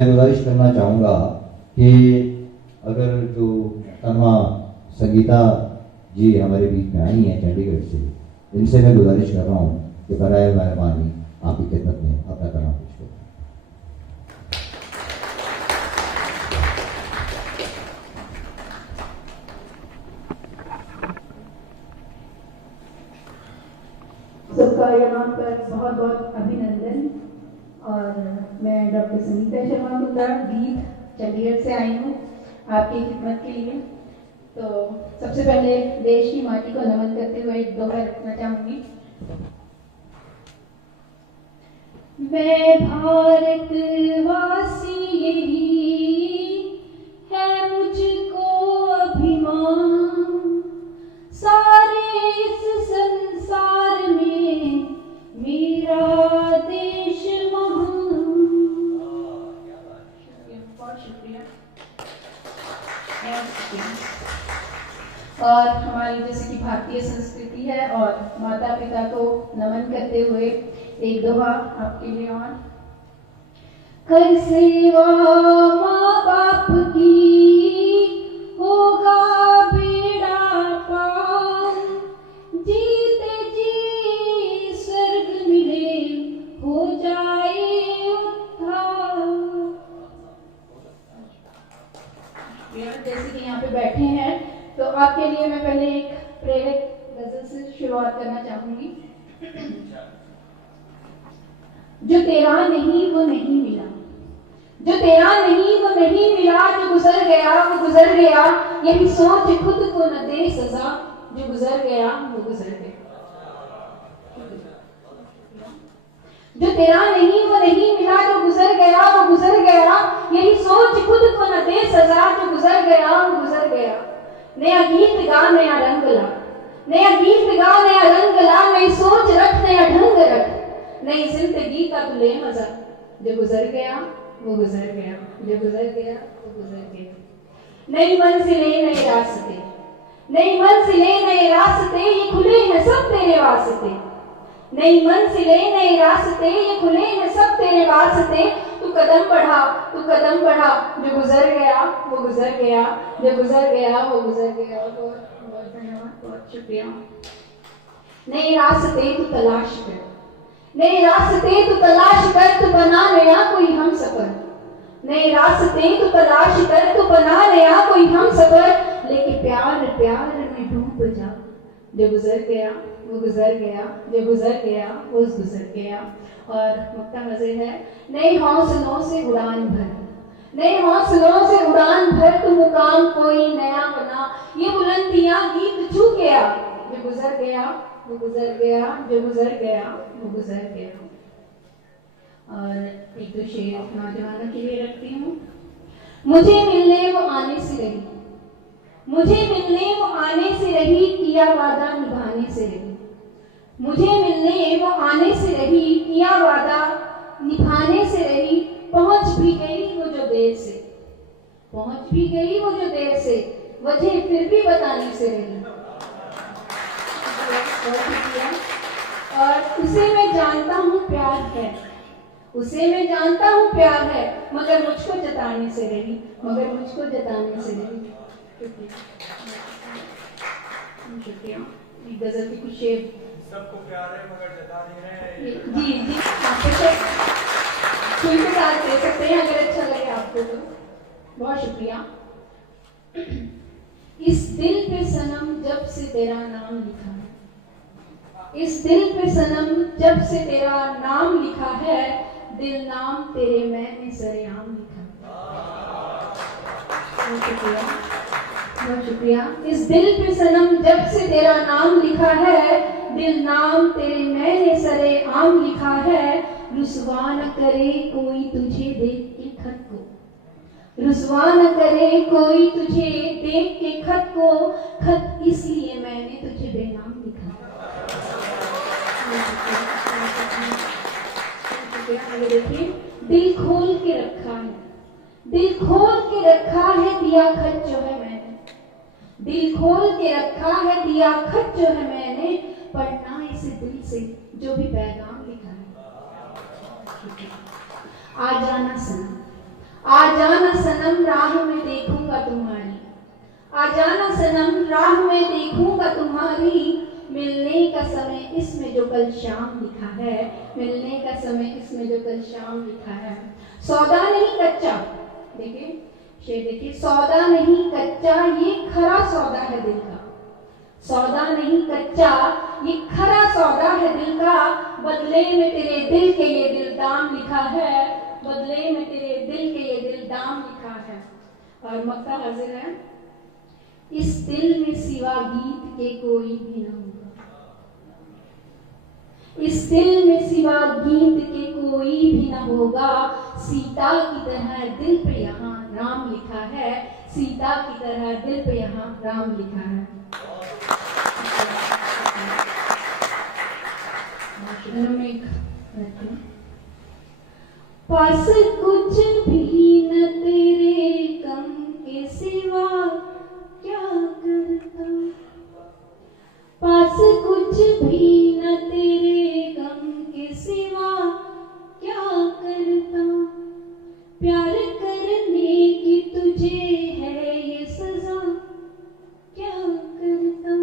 मैं गुजारिश करना चाहूँगा कि अगर जो तन्हा संगीता जी हमारे बीच में आई हैं चंडीगढ़ से, इनसे मैं गुजारिश कर रहा हूँ कि बराए मेहरबानी आपकी खिदमत में अपना कलाम पेश करें। सबका यहाँ पर बहुत बहुत अभिनंदन। और मैं डॉक्टर सुनीता शर्मा कुंदर गीत चंडीगढ़ से आई हूँ आपकी खिदमत के लिए। तो सबसे पहले देश की माटी को नमन करते हुए एक दोहा रखना चाहूंगी। मैं भारतवासी यही है मुझको अभिमान, सारे इस संसार में मेरा देश महान। बहुत शुक्रिया। और हमारी जैसे कि भारतीय संस्कृति है और माता पिता को नमन करते हुए एक दोहा आपके लिए। और कर सेवा माँ बाप की होगा बेड़ा पार, जीते जी स्वर्ग मिले हो जाए उद्धार। जैसे कि यहाँ पे बैठे हैं तो आपके लिए मैं पहले एक प्रेरक गजल से शुरुआत करना चाहूंगी। जो तेरा नहीं वो नहीं मिला, जो तेरा नहीं वो नहीं मिला, जो गुजर गया वो गुजर गया, यही सोच खुद को न दे सजा, जो गुजर गया वो गुजर गया। जो तेरा नहीं वो नहीं मिला, जो गुजर गया वो गुजर गया, यही सोच खुद को न दे सजा, जो गुजर गया वो गुजर गया। नया गीत गा नया रंग ला, नया गीत गा नया रंग ला, नई सोच रख नया ढंग रख, नई जिंदगी का तू ले मजा, जो गुजर गया वो गुजर गया, जो गुजर गया वो गुजर गया। नई मंजिलें नए रास्ते, नई मंजिलें नए रास्ते, ये खुले हैं सब तेरे वास्ते। नई मंजिलें नए रास्ते, ये खुले हैं सब तेरे वास्ते। तू कदम बढ़ा, तू कदम बढ़ा, जो गुजर गया वो गुजर गया, जो गुजर गया वो गुजर गया। बहुत बहुत धन्यवाद, बहुत शुक्रिया। नए रास्ते तू तलाश कर, नए रास्ते तू तलाश कर, तू बना नया कोई हम सफर। नए रास्ते तू तलाश कर, तू बना नया कोई हम सफर, लेके प्यार प्यार में डूब जा, जो गुजर गया वो गुजर गया, जो गुजर गया वो गुजर गया। और मुक्ता मजे है। नए हौसलों से उड़ान भर, नए हौसलों से उड़ान भर, तू मुकाम कोई नया बना, ये बुलंदियां गीत छू गया, जो गुजर गया वो गुजर गया, जो गुजर गया वो गुजर गया। और एक दो शेर नौजवानों के लिए रखती हूँ। मुझे मिलने वो आने से रही, मुझे मिलने वो आने से रही, किया वादा निभाने से रही। मुझे मिलने वो आने से रही, किया वादा निभाने से रही, पहुंच भी गई वो जो देर से, पहुंच भी गई वो जो देर से, वजह फिर भी बताने से रही। और उसे मैं जानता हूँ प्यार है, उसे मैं जानता हूँ प्यार है, मगर मुझको जताने से रही, मगर मुझको जताने से रही। शुक्रिया। गजल की कुछ शेर। सबको प्यार है मगर जता नहीं रहे। जी जी, आपको सुन के साथ दे सकते हैं अगर अच्छा लगे आपको तो। बहुत शुक्रिया। इस दिल पे सनम जब से तेरा नाम लिखा है, इस दिल पे सनम जब से तेरा नाम लिखा है, दिल नाम तेरे मैंने सरेआम लिखा है। बहुत शुक्रिया, बहुत शुक्रिया। इस दिल पे सनम जब से तेरा नाम लिखा है, दिल नाम तेरे मैंने सरेआम लिखा है। रुसवा न करे कोई तुझे देख के खत को, रुसवा न करे कोई तुझे देख के खत को, खत इसलिए मैंने तुझे बेनाम लिखा। देखिए, दिल खोल के रखा है, दिल खोल के रखा है, दिया खत जो है मैंने, दिल खोल के रखा है, दिया खत जो है मैंने, पढ़ना इसे दिल से जो भी पैगाम लिखा है। आ जाना सनम, आ जाना सनम राह में देखूंगा तुम्हारी, आ जाना सनम राह में देखूंगा तुम्हारी, मिलने का समय इसमें जो कल शाम लिखा है, मिलने का समय इसमें जो कल शाम लिखा है। सौदा नहीं कच्चा, देखिए शेर देखिए, सौदा नहीं कच्चा ये खरा सौदा है दिल का, सौदा नहीं कच्चा ये खरा सौदा है दिल का, बदले में तेरे दिल के ये दिल दाम लिखा है, बदले में तेरे दिल के ये दिल दाम लिखा है। और मक्ता हाजिर है, इस दिल में सिवा गीत के कोई भी न होगा, इस दिल में सिवा गीत के कोई भी न होगा, सीता की तरह दिल पे यहाँ राम लिखा है, सीता की तरह दिल पे यहाँ राम लिखा है। पास कुछ भी न तेरे गम के सिवा क्या करता, पास कुछ भी न तेरे गम के सिवा क्या करता, प्यार करने की तुझे है ये सजा क्या करता,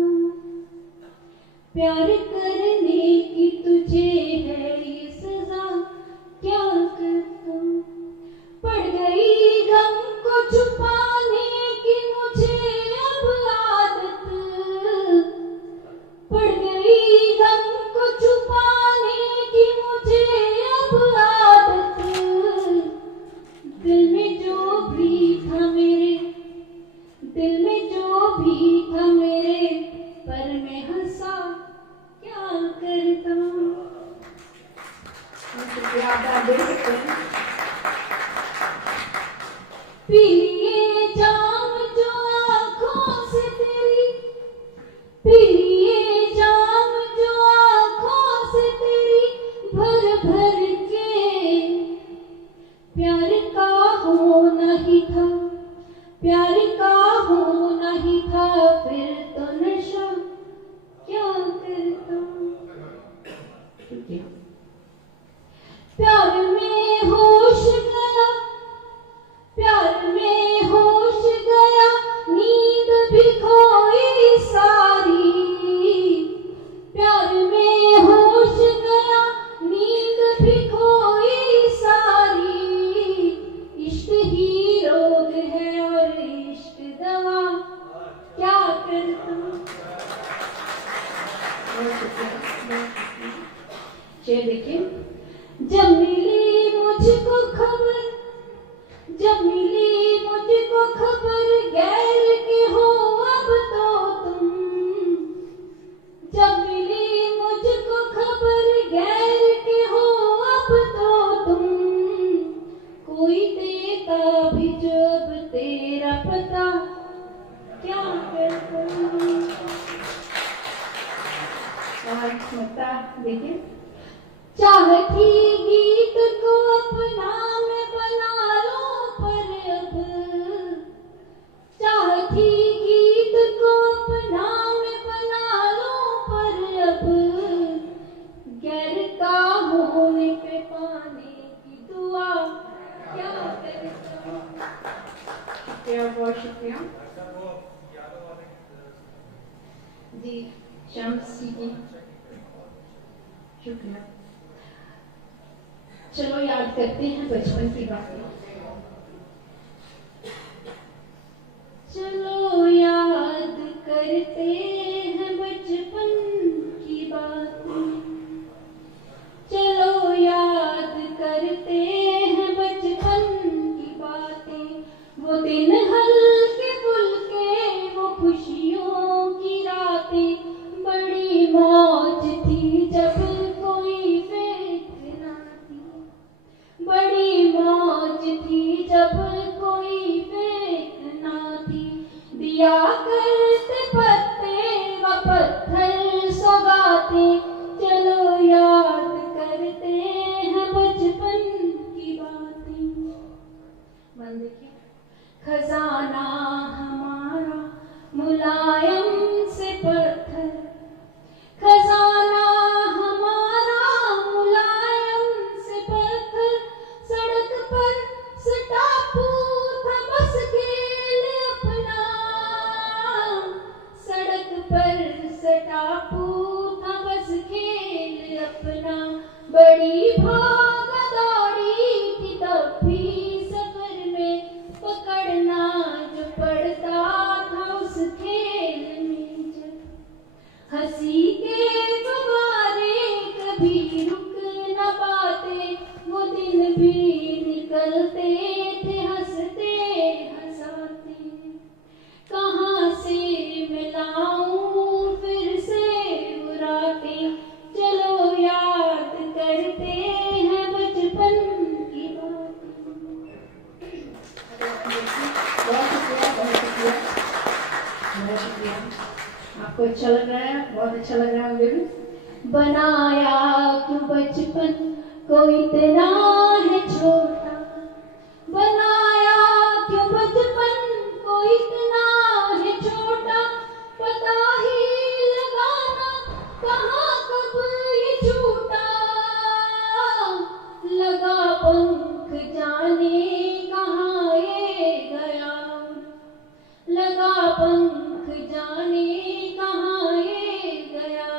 प्यार करने की तुझे है ये सजा क्या करता, पड़ गई गम को छुपाने की मुझे अब आदत, पड़ गई गम को छुपाने की मुझे अब आदत, दिल में जो भी था मेरे, दिल में जो भी था मेरे, पर मैं हंसा क्या करता। आप दे सकते हैं। पी लिए जाम जो आँखों से तेरी, पी लिए जाम जो आँखों से तेरी, भर भर के, प्यार का होना ही था, प्यार का होना ही था, फिर तो नशा क्या करता। प्यार में होश गया, प्यार में होश गया, नींद भी खोई सारी, प्यार में होश गया, नींद भी खोई सारी, इश्क ही रोग है और इश्क दवा क्या करता। शेर देखिए, जब मिली मुझको खबर, जब मिली मुझको खबर गैर के हो अब तो तुम, जब मिली मुझको खबर गैर के हो अब तो तुम, कोई देता भी जब तेरा पता क्या करता। देखिए, चाहती गीत को अपना मैं बना लो, पर अब चाहती गीत को अपना मैं बना लो, पर अब गैर का होने पे पाने की दुआ क्या करता। शुक्रिया, बहुत शुक्रिया जी शम्स जी, शुक्रिया। चलो याद करते हैं बचपन की बातें, चलो याद करते हैं बचपन की बातें, चलो याद करते हैं बचपन की बातें, वो दिन हल्के फुल्के वो खुशियों की रातें, बड़ी मौज थी जब कोई फिक्र ना थी, बड़ी मौज थी जब कोई फिक्र ना थी, दिया करते पत्ते व पत्थर सौगाते, चलो याद करते हैं बचपन की बातें। मन देखिए, खजाना हमारा मुलायम से पत्थर, खजाना हमारा मुलायम से पत्थर, सड़क पर सटाप शुक्रिया। आपको अच्छा लग रहा है, बहुत अच्छा लग रहा है मुझे भी। बनाया क्यों बचपन को इतना है छोटा, बनाया क्यों बचपन को इतना है छोटा, पता ही लगाना कहाँ कब ये छूटा, लगा पंख जाने कहाँ ये गया, लगा पंख जाने कहाँ ये गया,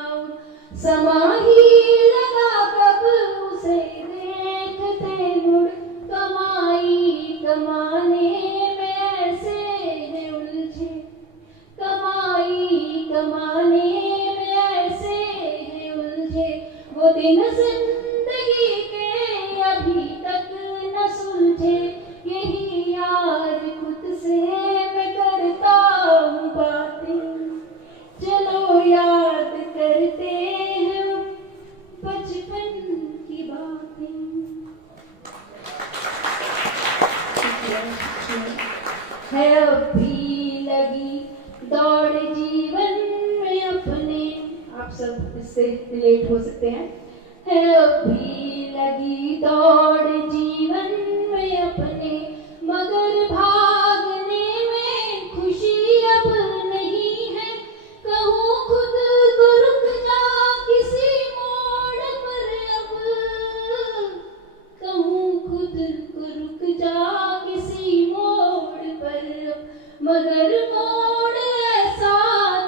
समा ही लगा कब उसे देखते मुड़, कमाई कमाने में ऐसे है उलझे, कमाई कमाने में ऐसे है उलझे, वो दिन जिंदगी के अभी तक न सुलझे, यही यार खुद से मैं करता हूँ बातें, चलो याद करते हैं बचपन की बातें। है अब भी लगी दौड़ जीवन में अपने, आप सब इससे रिलेट हो सकते हैं। है अब भी लगी दौड़ जीवन में अपने, मगर भागने में खुशी अब नहीं है, कहूँ खुद को रुक जा किसी मोड़ पर अब, कहूँ खुद को रुक जा किसी मोड़ पर अब, मगर मोड़ ऐसा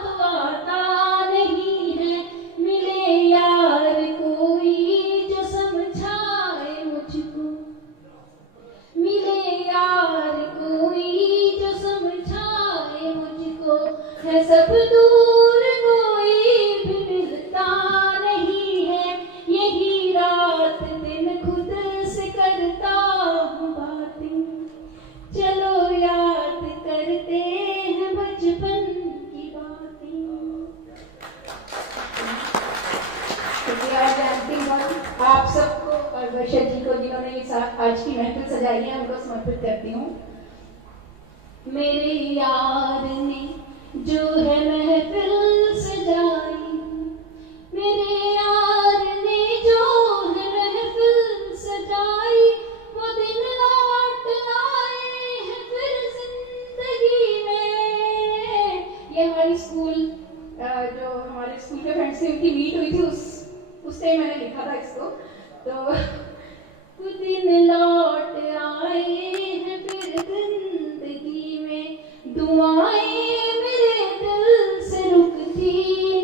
तो आता नहीं है, मिले यार कोई जो समझाए मुझको, मिले यार कोई जो समझाए मुझको, है सब दूर कोई भी मिलता नहीं है, यही रात दिन खुद से करता हूँ बातें, चलो याद करते हैं बचपन की बातें। आप सबको और वर्षा जी को जिन्होंने ये साथ आज की महफिल सजाई है उनको समर्पित करती हूँ। मेरे यार ने जो है महफिल सजाई, मेरे यार ने जो है महफिल सजाई, वो दिन लौट आए हैं फिर जिंदगी में। ये हमारी स्कूल जो हमारे स्कूल के फ्रेंड्स से उनकी मीट हुई थी, उस टाइम मैंने लिखा था इसको। तो वो दिन लौट आए हैं फिर जिंदगी में, दुआएं मेरे दिल से रुकती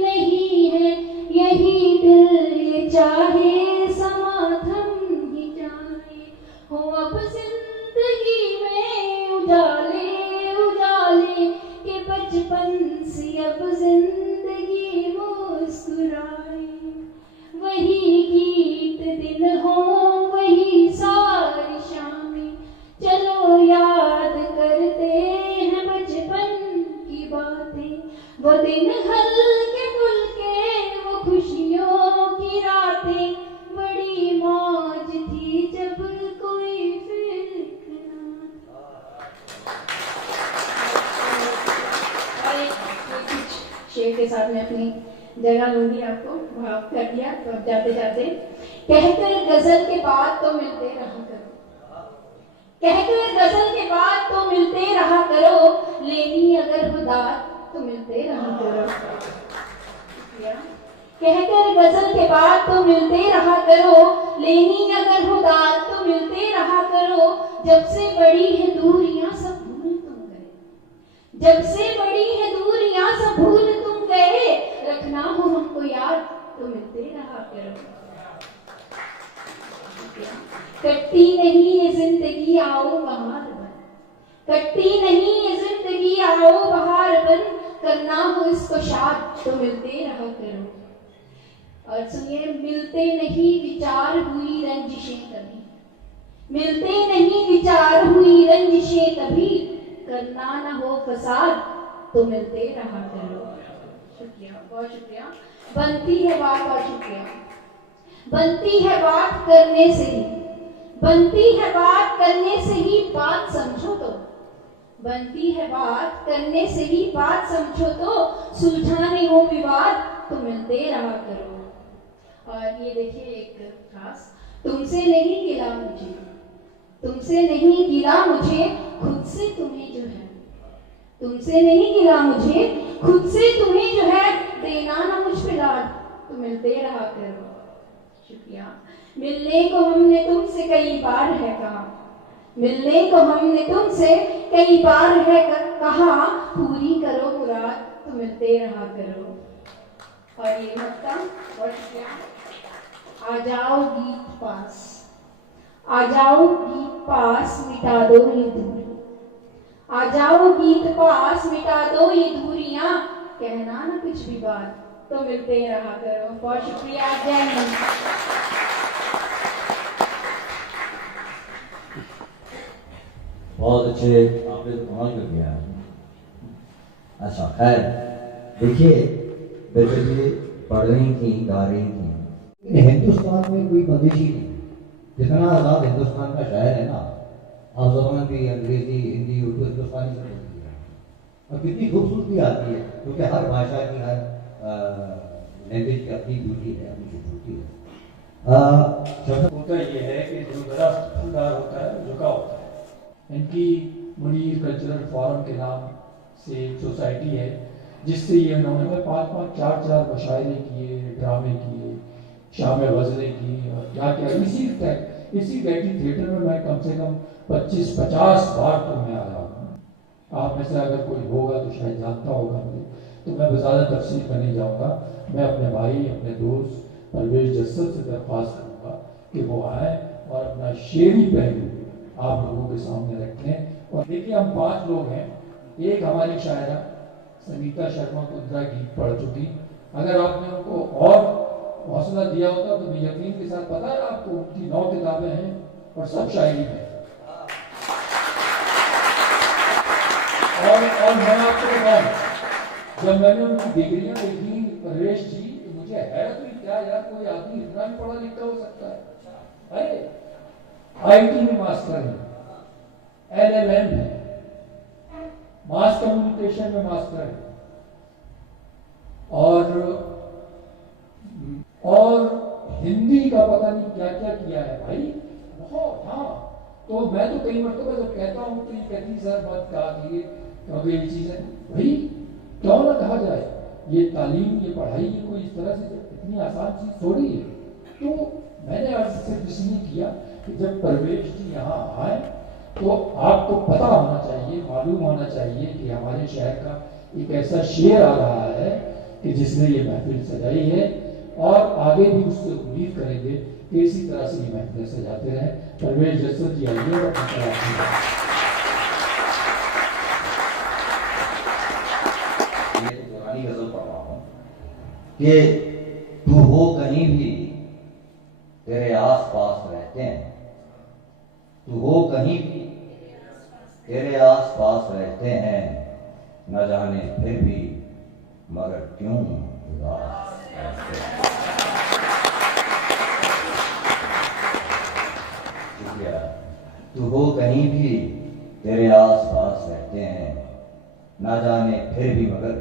नहीं है, यही दिल ये चाहे समाधम ही जाए, हो अब जिंदगी में उजाले उजाले के बचपन से अब जिंदगी मुस्कुराए, वही गीत दिन हो वही सारी शामें, चलो याद करते हैं बचपन की बातें, वो दिन हल्के फुल्के वो खुशियों की रातें, बड़ी मौज थी जब कोई फिक्र ना था। और एक कुछ शेर के साथ मैं अपनी जगह लूंगी, आपको भाव कर दिया तो अब जाते जाते, कहकर गजल के बाद तो मिलते रहा करो, कहकर गजल के बाद तो मिलते रहा करो, लेनी अगर हुदात तो मिलते रहा करो, कहकर गजल के बाद तो मिलते रहा करो, लेनी अगर हुदात तो मिलते रहा करो, जब से बड़ी है दूरियां सब भूल तुम गए, जब से बड़ी है दूरियां सब भूल तुम गए, रखना हो हमको याद तो मिलते रहा करो। कटती नहीं ये जिंदगी आओ बहार बन, कटती नहीं ये जिंदगी आओ बहार बन, करना हो इसको शाद तो मिलते रहा करो। और सुनिए, मिलते नहीं विचार हुई रंजिशें कभी, मिलते नहीं विचार हुई रंजिशें कभी, करना ना हो फसाद तो मिलते रहा करो। शुक्रिया, बहुत शुक्रिया। बनती है बात, और शुक्रिया। बनती है बात करने से ही, बनती है बात करने से ही, बात समझो तो, बनती है बात करने से ही बात समझो तो सुलझाने हो विवाद तो मिलते रहा करो। और ये देखिए एक खास, तुमसे नहीं गिला मुझे, तुमसे नहीं गिला मुझे, खुद से तुम्हें जो है, तुमसे नहीं गिला मुझे, खुद से तुम्हें जो है, देना ना मुझ पे लाड तो मिलते रहा करो। शुक्रिया। मिलने को हमने तुमसे कई बार है कहा, मिलने को हमने तुमसे कई बार है कहा, पूरी करो मुराद तो मिलते रहा करो। और ये मक्ता और शुक्रिया। आ जाओ गीत पास, आ जाओ गीत पास, मिटा दो ये दूरी, आ जाओ गीत पास, मिटा दो ये दूरियां, कहना ना कुछ भी बात तो मिलते रहा करो। बहुत शुक्रिया। जय हिंद। बहुत अच्छे, आपने तो कमाल कर दिया। अच्छा खैर, देखिए बेटे जी पढ़ रही थी, गा रही थी। हिंदुस्तान में कोई बंदिश ही नहीं, जितना आज़ाद हिंदुस्तान का शहर है ना, आप ज़बान भी अंग्रेजी, हिंदी, उर्दू, हिंदुस्तानी सब बोलती है। और कितनी खूबसूरती आती है, क्योंकि हर भाषा की, हर लैंग्वेज की अपनी ब्यूटी है, अपनी खूबसूरती है। होता ये है कि जो दरख्त फूलदार होता है झुका होता है। इनकी मुनीर कल्चरल फोरम के नाम से एक सोसाइटी है, जिससे ये उन्होंने 5-5, 4-4 मुशायरे किए, ड्रामे किए, शाम गज़लें की, और क्या क्या इसी गैटी थिएटर में मैं कम से कम 25-50 बार तो मैं आया हूँ। आप में से अगर कोई होगा तो शायद जानता होगा मुझे, तो मैं ज़्यादा तफसील में नहीं जाऊँगा। मैं अपने भाई, अपने दोस्त परवेज जस्सद से दरख्वास्त करूँगा कि वो आए और अपना शेरी पहलू आप लोगों के सामने रखें। और देखिए हम 5 लोग हैं, एक हमारी शायरा सनीता शर्मा कुंद्रा गीत पढ़ चुकी, अगर आपने उनको और हौसला दिया होता तो मैं यकीन के साथ, पता है आपको, उनकी 9 किताबें हैं और सब शायरी में। और मैं आपको बताऊं, जब मैंने उनकी डिग्रियां देखी परवेश जी, तो मुझे हैरत हुई, क्या यार कोई आदमी इतना भी पढ़ा लिखा हो सकता है। अरे आईटी में मास्टर है, LLM है, मास कम्युनिकेशन में मास्टर है, और हिंदी का पता नहीं क्या क्या किया है भाई, बहुत। हाँ, तो मैं तो कई मरतबा जब कहता हूँ तो ये कहती सर बात कहा कि क्योंकि ये चीज़ें भाई क्यों ना कहा जाए, ये तालीम, ये पढ़ाई, ये कोई इस तरह से इतनी आसान चीज़ थोड़ी है। तो मैंने अर्ज सिर्फ इसलिए किया कि जब परवेश जी यहाँ आए तो आपको पता होना चाहिए, मालूम होना चाहिए कि हमारे शहर का एक ऐसा शेर आ रहा है कि जिसने ये महफिल सजाई है, और आगे भी उससे उम्मीद करेंगे कि इसी तरह से ये महफिल सजाते रहें। परवेज जस्सद जी आइए और अपना ये तो पुरानी गजल पढ़ रहा हूँ कि तू हो कहीं भी तेरे आस पास रहते हैं, तू हो कहीं भी तेरे आस पास रहते हैं, न जाने फिर भी मगर क्यों उदास रहते हैं। शुक्रिया। तू हो कहीं भी तेरे आस पास रहते हैं, न जाने फिर भी मगर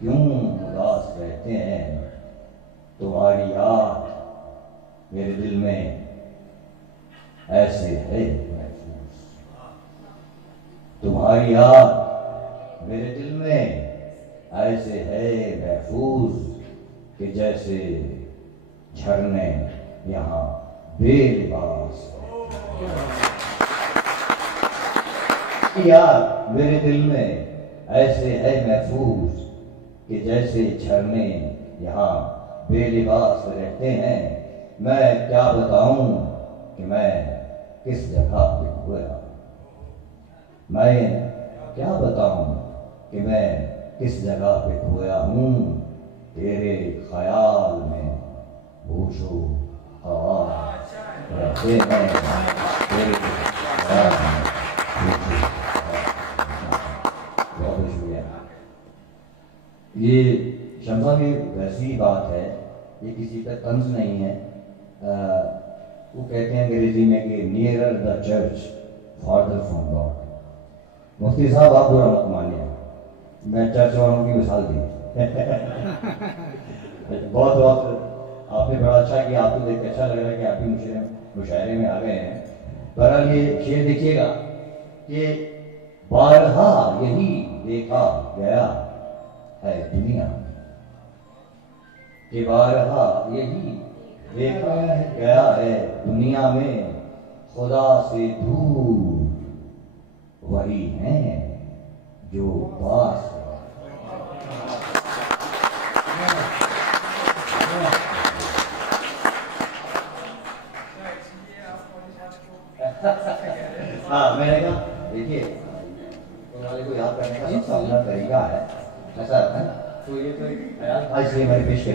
क्यों उदास रहते हैं। तुम्हारी याद मेरे दिल में ऐसे है महफूज, तुम्हारी याद मेरे दिल में ऐसे है महफूज कि जैसे झरने यहाँ बेलिबास। याद मेरे दिल में ऐसे है महफूज कि जैसे झरने यहाँ बेलिबास रहते हैं। मैं क्या बताऊं कि मैं किस जगह पे खोया, मैं क्या बताऊं कि मैं किस जगह पे खोया हूँ। तेरे ख्याल में होशो हवास रहते हैं, तेरे ख्याल में होशो हवास। बहुत शुक्रिया। ये शम्सा की वैसी बात है, ये किसी का तंज नहीं है। वो कहते हैं अंग्रेजी में कि nearer the church farther from God. मुफ्ती साहब आप बुरा मत मानिए, मैं चर्च वालों की मिसाल दी। बहुत बहुत आपने बड़ा अच्छा किया, आपको देख के अच्छा लग रहा है कि आप भी मुशायरे में आ गए हैं। बहरहाल ये शेर देखिएगा कि बारहा यही देखा गया है दुनिया में, कि बारहा यही देखा गया है दुनिया में, खुदा से दूर वही हैं जो पास है। हाँ, मैंने कहा देखिए वाले को याद करने का सबसे अच्छा तरीका है, ऐसा है ना, तो ये तो एक ख्याल था इसलिए मैंने पेश कर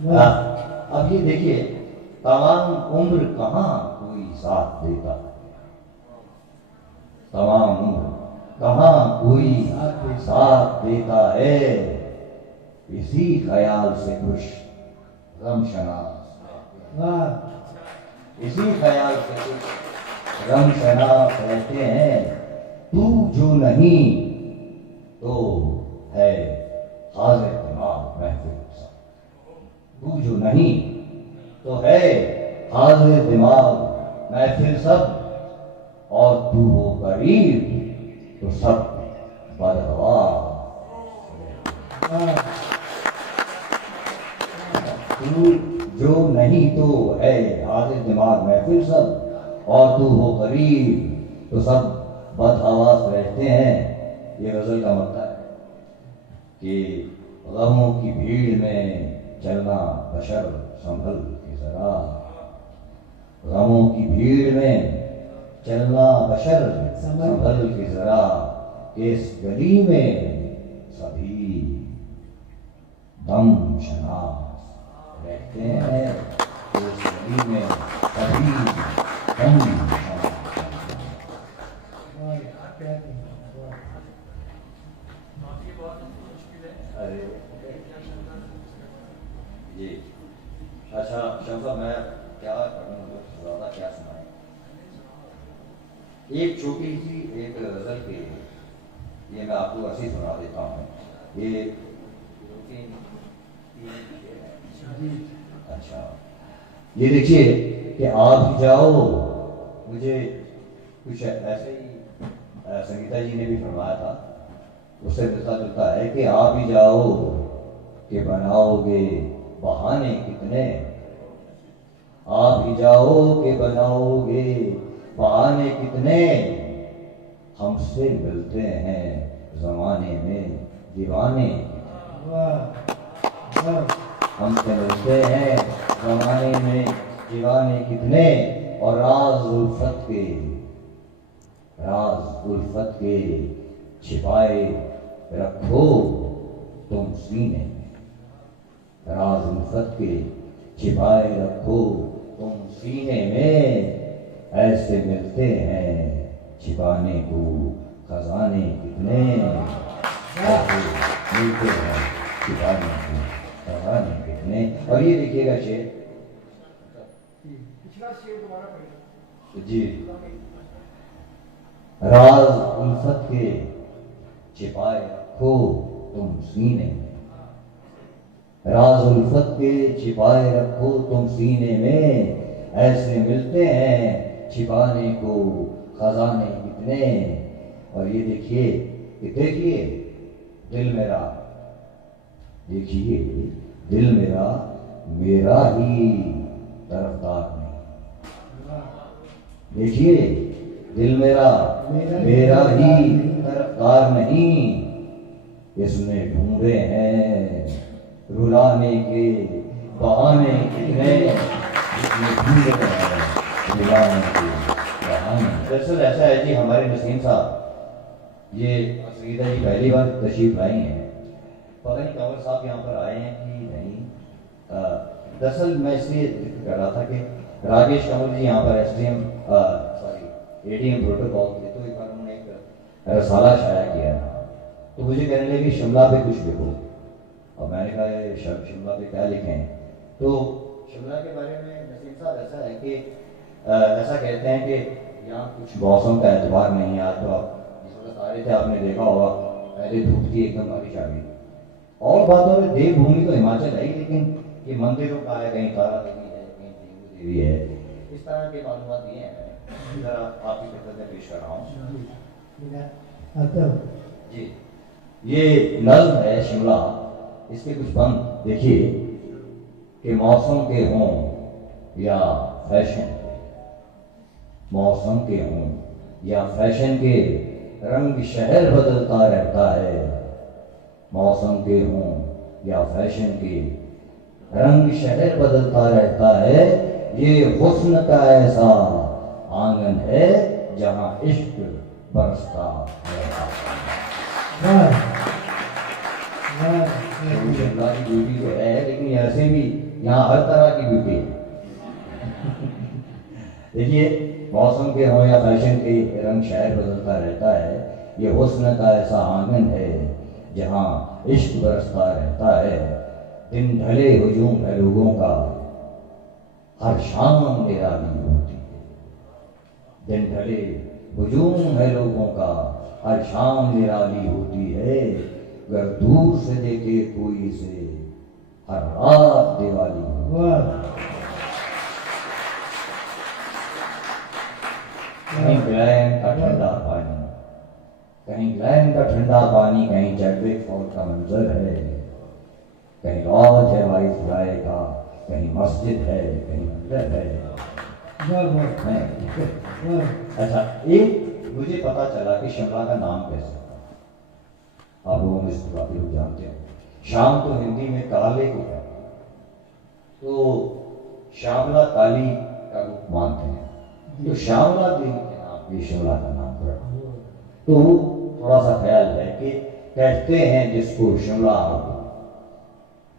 दिया। अब ये देखिए, तमाम उम्र कहाँ कोई साथ देता, तमाम उम्र कहाँ कोई साथ देता है, इसी ख्याल से खुश गम शनास, इसी ख्याल से खुश गम शनास रहते हैं। तू जो नहीं तो है हाजिर दिमाग महफिल सब, तू जो नहीं तो है हाजिर दिमाग महफिल सब, और तू हो करीब तो सब बदहवा। तू जो नहीं तो है हाजिर दिमाग महफिल सब, और तू हो करीब तो सब बदहवास रहते हैं। ये गजल का मतलब है कि गमों की भीड़ में चलना बशर संभल के जरा, गमों की भीड़ में चलना बशर संभल के जरा, इस गली में सभी दम शनास रहते हैं, इस गली में सभी दम शनास। अरे जी अच्छा शमसा, मैं क्या पढ़ूँ, ज़्यादा क्या सुनाए। एक छोटी सी एक गजल के ये मैं आपको ऐसे ही सुना देता हूँ। ये अच्छा, ये देखिए कि आप जाओ, मुझे कुछ ऐसे ही संगीता जी ने भी फरमाया था, उससे मिलता जुलता है कि आप ही जाओ कि बनाओगे बहाने कितने, आप ही जाओ कि बनाओगे बहाने कितने, हमसे मिलते हैं जमाने में दीवाने, हमसे मिलते हैं जमाने में दीवाने कितने, और राज उल्फत के छिपाए रखो तुम सीने में, राज उल्फत के छिपाए रखो तुम सीने में, ऐसे मिलते हैं छिपाने को खजाने कितने, ऐसे मिलते हैं छिपाने को खजाने कितने। और ये देखिएगा शेर, पिछला शेर दोबारा पढ़िए जी। राज उल्फत के छिपाए रखो तुम सीने में, राज उल्फत के छिपाए रखो तुम सीने में, ऐसे मिलते हैं छिपाने को खजाने कितने। और ये देखिए कि देखिए दिल मेरा, देखिए दिल मेरा मेरा ही तरफदार नहीं, देखिए दिल मेरा मेरा ही तरफदार नहीं, इसने ढूंढे हैं रुलाने के बहाने कितने, इसने ढूंढे हैं रुलाने के बहाने। दरअसल ऐसा है जी, हमारे नसीम साहब ये संगीता जी पहली बार तशरीफ लाई हैं, पता नहीं कंवर साहब यहाँ पर आए हैं कि नहीं। दरअसल मैं इसलिए जिक्र कर रहा था कि राजेश कंवर जी यहाँ पर SDM ADM प्रोटोकॉल थे, तो एक बार उन्होंने एक रसाला शाया किया था, तो मुझे कहने लगे शिमला पे कुछ लिखो। और मैंने कहा शिमला पे क्या लिखें, तो शिमला के बारे में नसीम साहब ऐसा है कि ऐसा कहते हैं कि यहाँ कुछ मौसम का एतबार नहीं है, तो आप रहे थे, आपने देखा होगा पहले धूप थी, एकदम बारिश आ गई। और बातों में देवभूमि तो हिमाचल है ही, लेकिन ये मंदिरों का है, कहीं तारा देवी है, कहीं देवी देवी है, इस तरह के मालूमात दिए हैं। जरा आपकी खिदमत में पेश कर रहा हूँ जी। ये नज्म है शिमला, इसके कुछ बंद देखिए कि मौसम के हों या फैशन, मौसम के हों या फैशन के, रंग शहर बदलता रहता है। मौसम के हों या फैशन के, रंग शहर बदलता रहता है। ये हुस्न का ऐसा आंगन है जहां इश्क बरसता रहता है। शिमला की ब्यूटी तो है, लेकिन ऐसे भी यहाँ हर तरह की ब्यूटी है। देखिए, मौसम के हों या फैशन के, रंग शहर बदलता रहता है। ये हुस्न का ऐसा आंगन है जहाँ इश्क बरसता रहता है। दिन ढले हुजूम है लोगों का, हर शाम निराली होती है। दिन ढले हुजूम है लोगों का, हर शाम निराली होती है। अगर दूर से देखे कोई इसे, हर रात दिवाली होती है। कहीं ग्लैन का ठंडा पानी, कहीं ग्लैन का ठंडा पानी, कहीं चैडविक फॉल का मंजर है, कहीं लॉज है वाइस राय का, कहीं मस्जिद है, कहीं मंदिर है। अच्छा, एक मुझे पता चला कि शिमला का नाम कैसे था। आप लोग इस काफी लोग जानते हैं, शाम तो हिंदी में काले को कहते हैं, तो श्यामला काली का रूप मानते हैं, तो श्यामला देवी के नाम पे शिमला का नाम पड़ा। तो थोड़ा सा ख्याल है कि कहते हैं जिसको शिमला,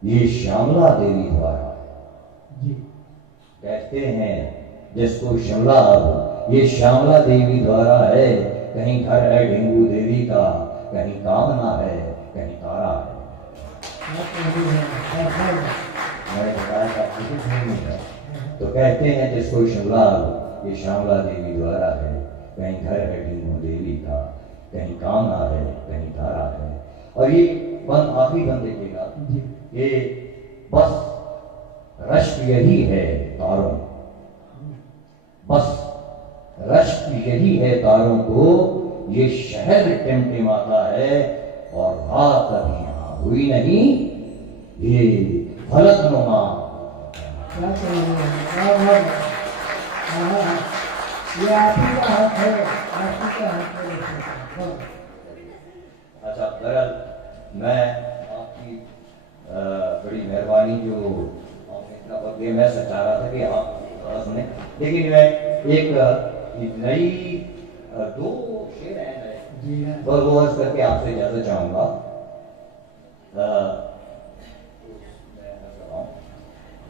ये श्यामला देवी द्वारा कहते हैं जिसको शिमला, ये श्यामला देवी द्वारा है। कहीं घर है ढिंगू देवी का, कहीं कामना है, कहीं तारा है। मैंने बताया था है। तो कहते हैं जिसको शिमला, ये श्यामला देवी द्वारा है। कहीं घर है ढिंगू देवी का, कहीं कामना है, कहीं तारा है। और ये बंद, आखिरी बंद देखिएगा, ये बस रश्क यही है तारों, बस रश्क यही है तारों को, ये शहर टिमटिमाता है और रात अभी यहाँ हुई नहीं, ये फलकनुमा। ये आप ही का हक है, आप ही का हक है। अच्छा, बहरहाल मैं आपकी बड़ी मेहरबानी जो आपने इतना वक्त दिया। मैं चाह रहा था कि आप थोड़ा सुने, लेकिन मैं एक नई दो शेर हैं नए, तो वो अर्ज करके आपसे इजाजत चाहूंगा।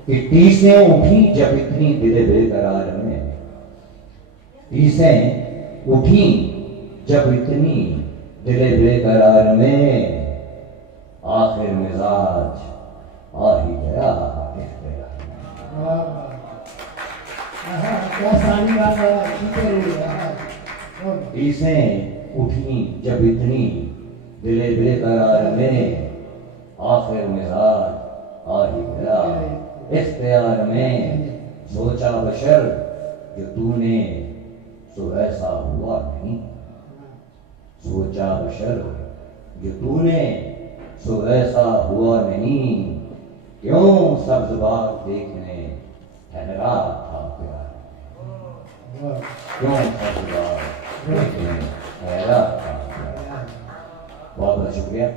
कि टीसें उठी जब इतनी दिले बेकरार में, टीसें उठी जब इतनी दिले बेकरार में, आखिर मिजाज आ ही गया इख्तियार में। क्या सारी बात टीसें उठी जब इतनी दिले बेकरार में, आखिर मिजाज आ ही गया इख्तियार में। सोचा बशर जो तूने सो ऐसा हुआ नहीं, सोचा बशर जो तूने सो ऐसा हुआ नहीं। क्यों सब्ज़ बाग देखने ठहरा था प्यार, क्यों सब्ज़ बाग देखने ठहरा था प्यार। बहुत बहुत शुक्रिया।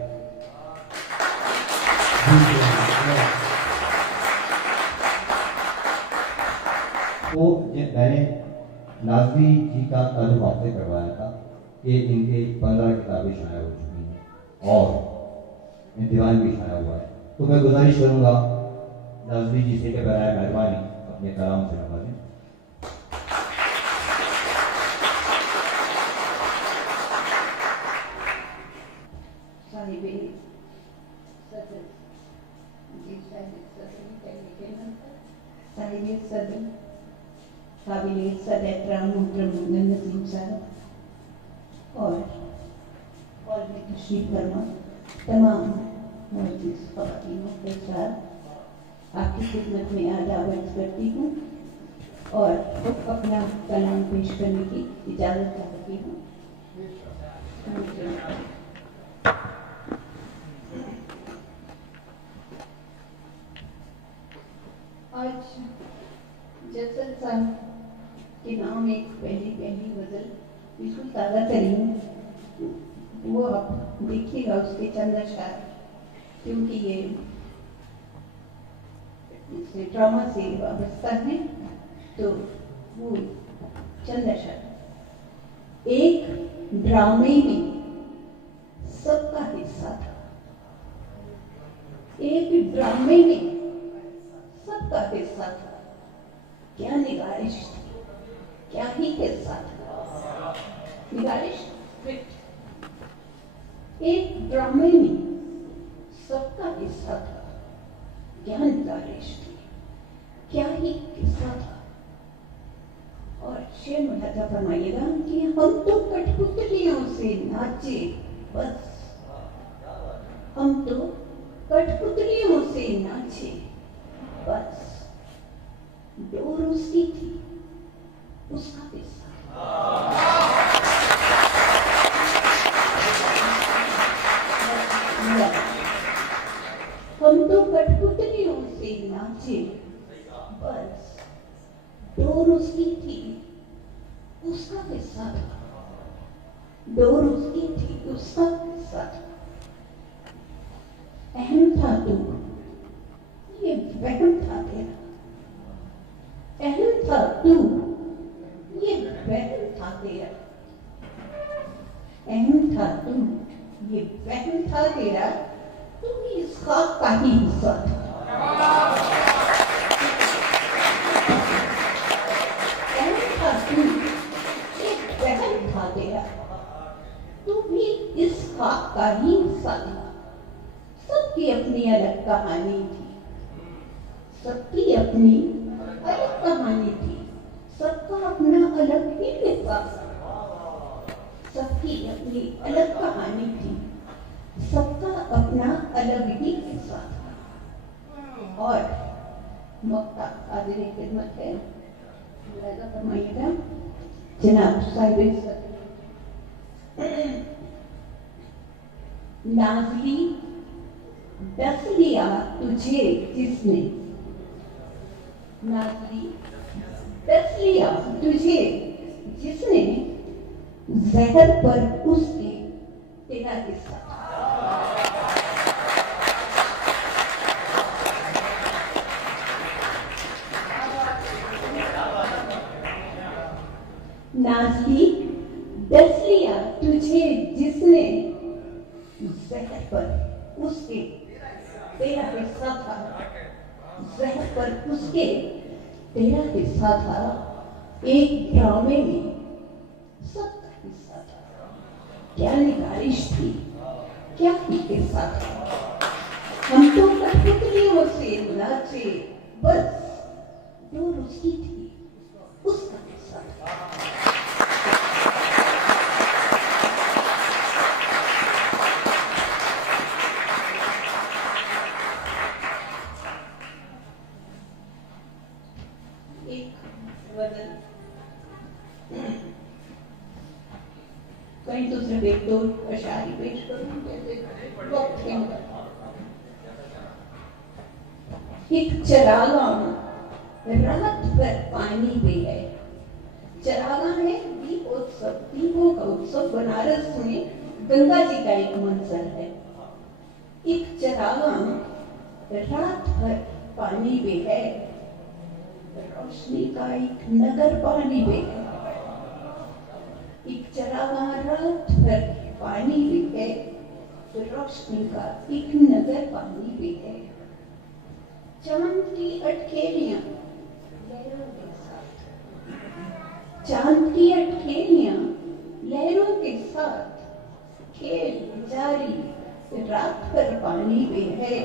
तो मैंने नाज़वी जी का ताल्लुक आपसे करवाया था कि इनके 15 किताबें शाया हो चुकी हैं और दीवान भी शाया हुआ है। तो मैं गुजारिश करूँगा नाज़वी जी से कि बराए मेहरबानी अपने कलाम से नवाजें। साहिब सदर काबिल सद एहतराम मोहतरम नसीम साहब और तशरीफ फरमा तमाम मौजूद ख़वातीनों के साथ आपकी खिदमत में आदाब अर्ज़ करती हूँ और अपना कलाम पेश करने की इजाज़त चाहती हूँ। आज जसल साहब के नाम एक पहली गज़ल बिल्कुल ताज़ा तरीन, वो आप देखिएगा उसके चंद अशआर, क्योंकि ये इससे ड्रामा से वाबस्ता है, तो वो चंद अशआर। एक ड्रामे में सबका हिस्सा था, एक ड्रामे में सबका हिस्सा था, क्या निगारिश थी, क्या ही हिस्सा था, निगारिश स्क्रिप्ट। एक ड्रामे में सबका हिस्सा था, क्या निगारिश थी, क्या ही हिस्सा था। और शेर मुलाजा फरमाइएगा कि हम तो कठपुतलियों से नाचे बस, हम तो कठपुतलियों से नाचे बस, डोर उसकी थी, उसका हिस्सा हम तो कठपुतलियों से नाचे बस, डोर उसकी थी, उसका हिस्सा था, डोर उसकी थी, उसका हिस्सा था। अहम था तू, ये वहम था तेरा, अहम था तू, ये वहम था तेरा, अहम था तू, ये वहम था तेरा, तू भी इस खाक का ही हिस्सा था। अहम था तू, ये वहम था तेरा, तू भी इस खाक का ही हिस्सा था। सबकी अपनी अलग कहानी थी, सबकी अपनी अलग कहानी थी, सबका अपना अलग ही हिस्सा था। सबकी अपनी अलग कहानी थी, सबका अपना अलग ही हिस्सा था। और मक्ता हाजिर खिदमत है, मुलाजा फरमाइएगा जनाब साहिब इज्जत। नाज़ली डस लिया तुझे जिसने, नाज़ली डस लिया तुझे जिसने, जहर पर उसके तेरा हिस्सा। नाज़ली डस लिया तुझे जिसने, जहर पर उसके तेरा हिस्सा था, जहर पर उसके तेरा हिस्सा था। एक ड्रामे में सबका हिस्सा था, क्या निगारिश थी, क्या ही हिस्सा था। हम तो कठपुतलियों से नाचे बस, डोर उसकी थी, उसका हिस्सा था। कहीं तो सिर्फ एक दो अशारी पेश करूं, जैसे वक्त के अंदर एक चरागाह रात भर पानी पे है। चरागाह है दीपोत्सव, दीपों का उत्सव बनारस में गंगा जी का एक मंजर है। एक चरागाह रात भर पानी पे है, रोशनी का एक नगर पानी पे है। एक चरागाह रात भर पानी पे है, रोशनी का एक नगर पानी पे है। चांद की अटखेलियां लहरों के साथ, चांद की अटखेलियां लहरों के साथ खेल जारी रात भर पानी पे है,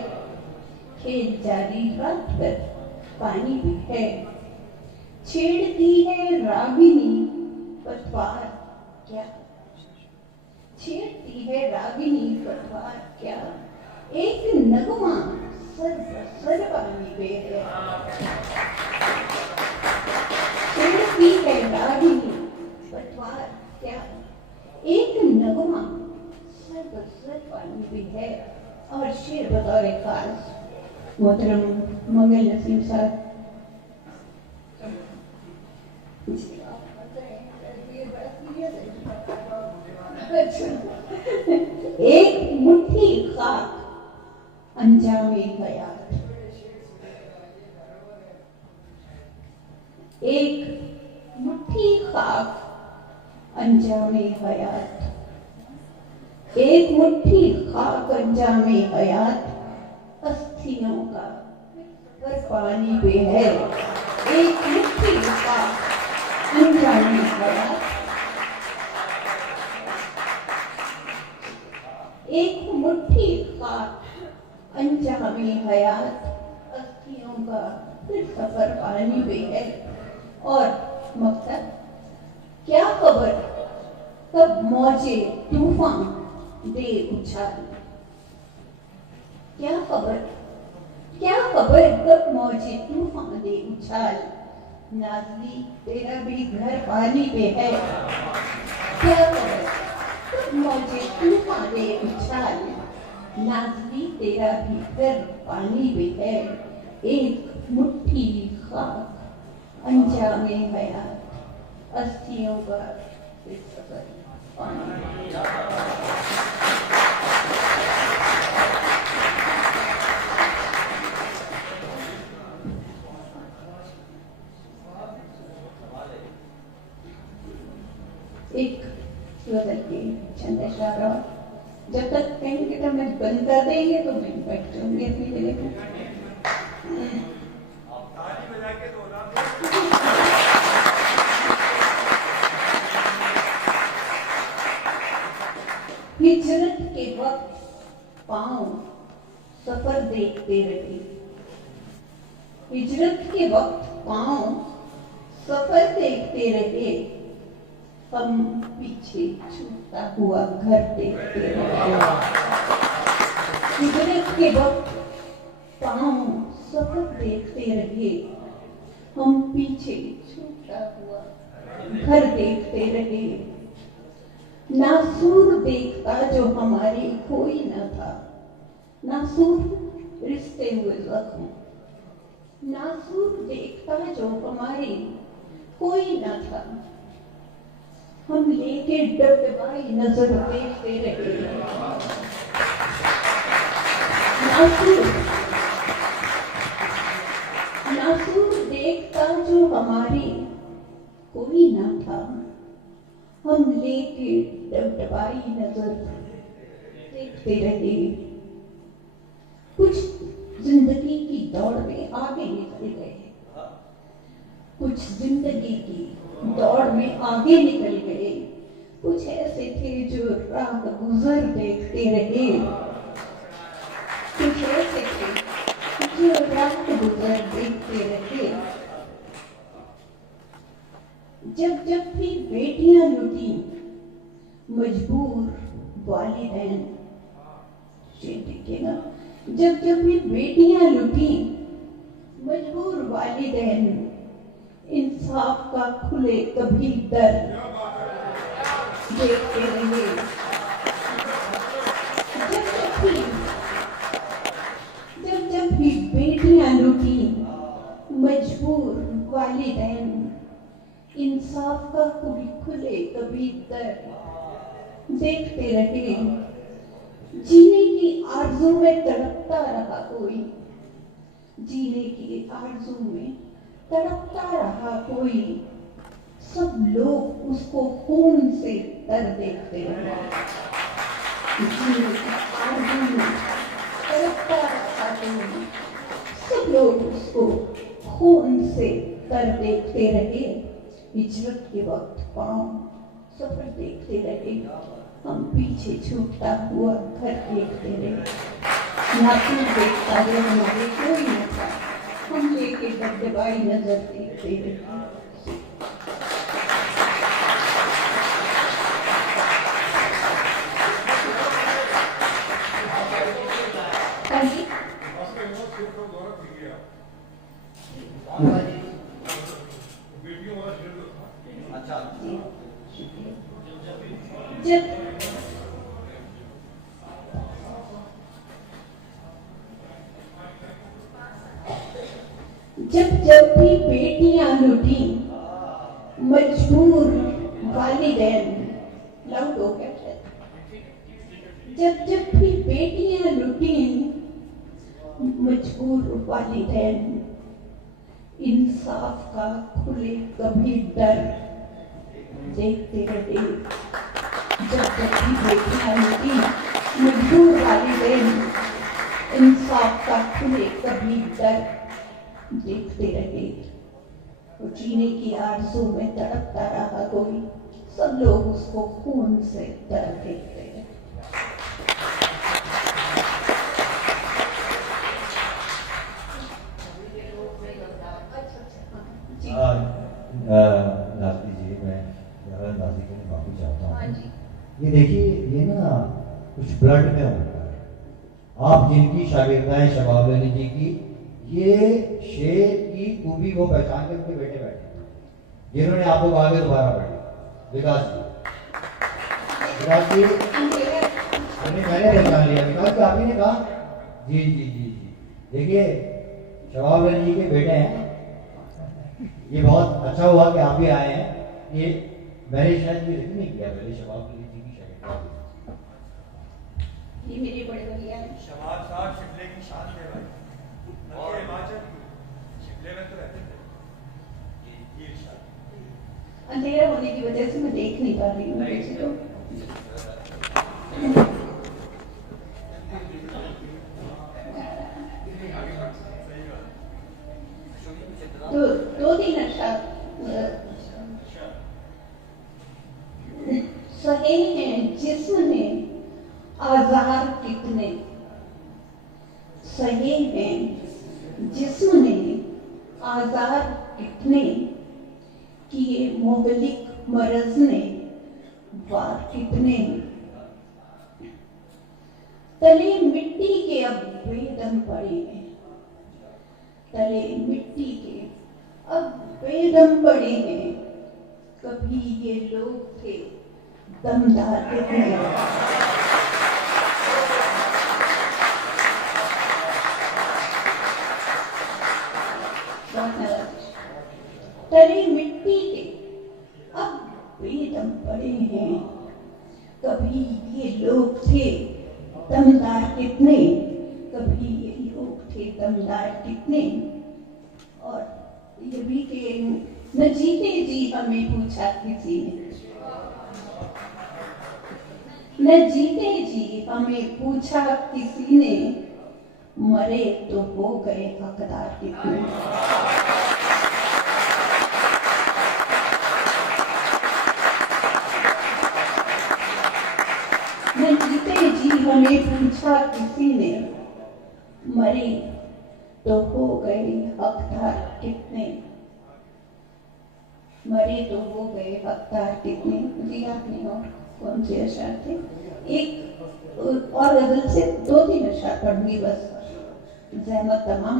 खेल जारी रात भर पानी पे है। छेड़ती है रागिनी पतवार क्या, छेड़ती है रागिनी पतवार क्या, एक नगमा सर पानी पे है। छेड़ती है रागिनी पतवार क्या, एक नगमा सर पानी पे है। और शेर बतौर खास मोहतरम मंगल नसीम साहब। एक मुट्ठी खाक अंजामे हयात, एक मुट्ठी खाक अंजामे हयात, एक मुट्ठी खाक अंजामे हयात, अस्थियों का पर पानी पे है। एक मुट्ठी खाक अंजामे हयात, एक मुट्ठी खाक अंजामे हयात, अस्थियों का फिर सफर पानी पे है। और मकसद क्या खबर कब मौजे तूफान दे उछाल, क्या खबर कब मौजे तूफान दे उछाल, नाज़ली तेरा भी घर पानी पे है। क्या खबर कब मौजे तूफान दे उछाल, नाज़ली तेरा भी घर पानी पे है। एक मुट्ठी खाक अंजामे हयात, अस्थियों का फिर सफर पानी पे है। एक गजल के छंद इशारा, जब तक कहेंगे तो मैं बंद कर देंगे तो मैं बैठ जाऊंगी अपनी जगह पे। हिजरत के वक्त पाँव सफर देखते रहे, हिजरत के वक्त पाँव सफर देखते रहे, हम पीछे छूटता हुआ घर देखते रहे। हिजरत के वक्त पाँव सफर देखते रहे, हम पीछे छूटता हुआ घर देखते रहे। नासूर देखता जो हमारे कोई न था, नासूर रिश्ते हुए जख्म, नासूर देखता जो हमारे कोई न था, हम लेके डबडबाई नजर देखते रहे। नासूर देखता जो हमारी कोई ना था, हम लेके डबडबाई नजर देखते रहे। कुछ जिंदगी की दौड़ में आगे निकल गए, कुछ जिंदगी की दौड़ में आगे निकल गए, कुछ ऐसे थे जो राह गुजर देखते रहे, कुछ ऐसे थे जो राह गुजर देखते रहे। जब जब भी बेटियां लुटी मजबूर वालिदैन, देखिएगा, जब जब भी बेटियां लुटी मजबूर वालिदैन, इंसाफ का खुले कभी दर देखते रहे। जब जब भी बेटियां लुटी मजबूर वालिदैन, इंसाफ का खुले कभी दर देखते रहे। जीने की आरज़ू में तड़पता रहा कोई, जीने की आरज़ू में तड़पता रहा कोई, सब लोग उसको खून से तर देखते रहे। जीने की आरज़ू में तड़पता रहा कोई, सब लोग उसको खून से तर देखते रहे। हिजरत के वक्त पाँव सफर देखते रहे, हम पीछे छूटता हुआ घर देखते रहे। नासूर देखता जो हमारे कोई न था, हम लेके डबडबाई नजर देखते रहे। मजबूर वालिदैन लाउड हो गया है। जब जब भी बेटियां लुटी, मजबूर वालिदैन इंसाफ का खुले कभी डर देखते रहे। जब जब भी बेटियां लुटी, मजबूर वालिदैन इंसाफ का खुले कभी डर देखते रहे। वो जीने की आरज़ू में तड़पता रहा कोई, सब लोग उसको खून से तर देखते रहे। नाज़ी जी, मैं नाज़ी के लिए माफी चाहता हूँ। ये देखिए, ये ना कुछ ब्लड में होता है। आप जिनकी शागिर्दाएं शबाब अली जी की, ये शेर की खूबी वो पहचान के उनके बेटे बैठे, जिन्होंने आपको कहा कि दोबारा पढ़े। विकास जी, मैंने पहचान लिया। विकास जी, आप ही ने कहा। जी जी जी जी, देखिए शबाब अली जी के बेटे हैं। ये बहुत अच्छा हुआ कि आप भी आए हैं। ये मैंने शायद ये जिक्र नहीं किया पहले, शबाब अली जी की शागिर्द। ये मेरे बड़े भैया हैं। शबाब साहब शिमले की शान थे भाई, और हिमाचल शिमले में तो रहते थे। ये शान अंधेरा होने की वजह से मैं देख नहीं पा रही हूँ किसी को। तो दो तीन सहे हैं जिस्म ने आजार कितने, सहे हैं जिस्म ने आजार कितने, किए मोहलिक मरज ने वार कितने। तले मिट्टी के अब बेदम पड़े हैं, तले मिट्टी के अब बेदम पड़े हैं। कभी ये लोग थे दमदार कितने। तले मिट्टी के अब बेदम पड़े हैं। कभी ये लोग थे दमदार कितने, कभी ये लोग थे दमदार कितने। और ये भी कि न जीते जी हमें पूछा किसी ने, न जीते जी हमें पूछा किसी ने, मरे तो हो गए हकदार कितने। न जीते जी हमें पूछा किसी ने, मरे तो हो गए हकदार कितने। मरे तो हो गए हकदार कितने। जी आपने और कौन से अशआर थे? एक और गजल से दो तीन अशआर पढ़ूंगी बस, ज़हमत तमाम।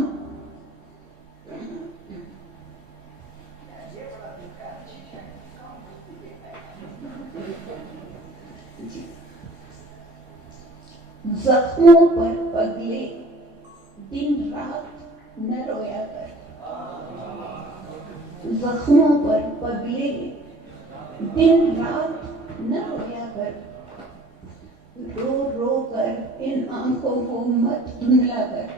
जख्मों पर पगले दिन रात न रोया कर, जख्मों पर पगले दिन रात न रोया कर। रो रो कर इन आंखों को मत धुंधला कर।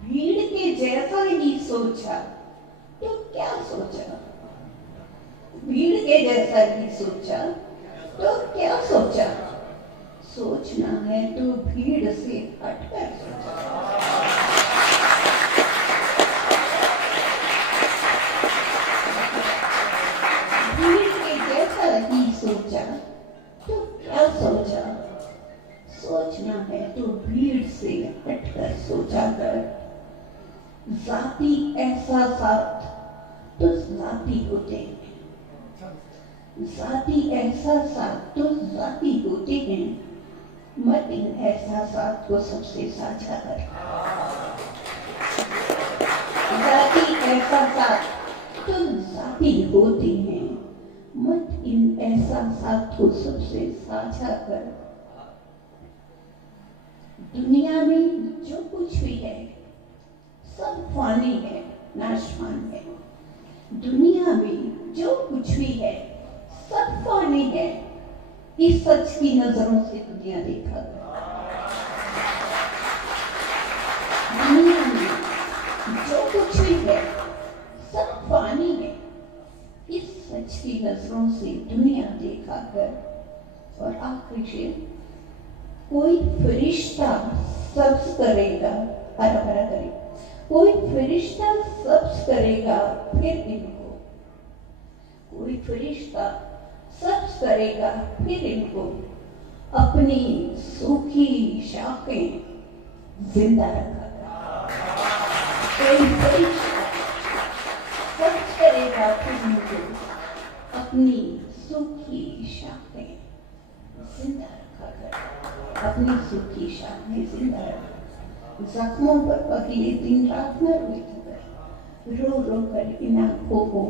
भीड़ के जैसा ही सोचा तो क्या सोचा, भीड़ के जैसा ही सोचा तो क्या सोचा। सोचना है तो भीड़ से हटकर सोचा। भीड़ के जैसा ही सोचा तो क्या सोचा। सोचना है तो भीड़ से हटकर सोचा कर। जाती एहसासात तो जाती होते हैं, जाती एहसासात तो जाती होते हैं। मत इन एहसासात को सबसे साझा कर। जाती एहसासात तो जाती होते हैं। मत इन एहसासात को सबसे साझा कर। दुनिया में जो कुछ भी है सब फानी है, नाशवान है। दुनिया में जो कुछ भी है सब फानी है, इस सच की नजरों से दुनिया देखा गया। दुनिया में जो कुछ भी है सब फानी है, इस सच की नजरों से दुनिया देखा कर। और आखिरी शेर, कोई फरिश्ता सब्ज करेगा, हरा भरा करेगा, कोई फरिश्ता सब्ज करेगा फिर इनको, कोई फरिश्ता सब्ज करेगा फिर इनको, अपनी सूखी शाखें जिंदा रखा। कोई फरिश्ता सब्ज करेगा फिर इनको, अपनी सूखी शाखें जिंदा रखा कर, अपनी सूखी शाखें जिंदा रखा। जख्मों पर अगले दिन रात न रोई कर, रो रो कर इन आंखों को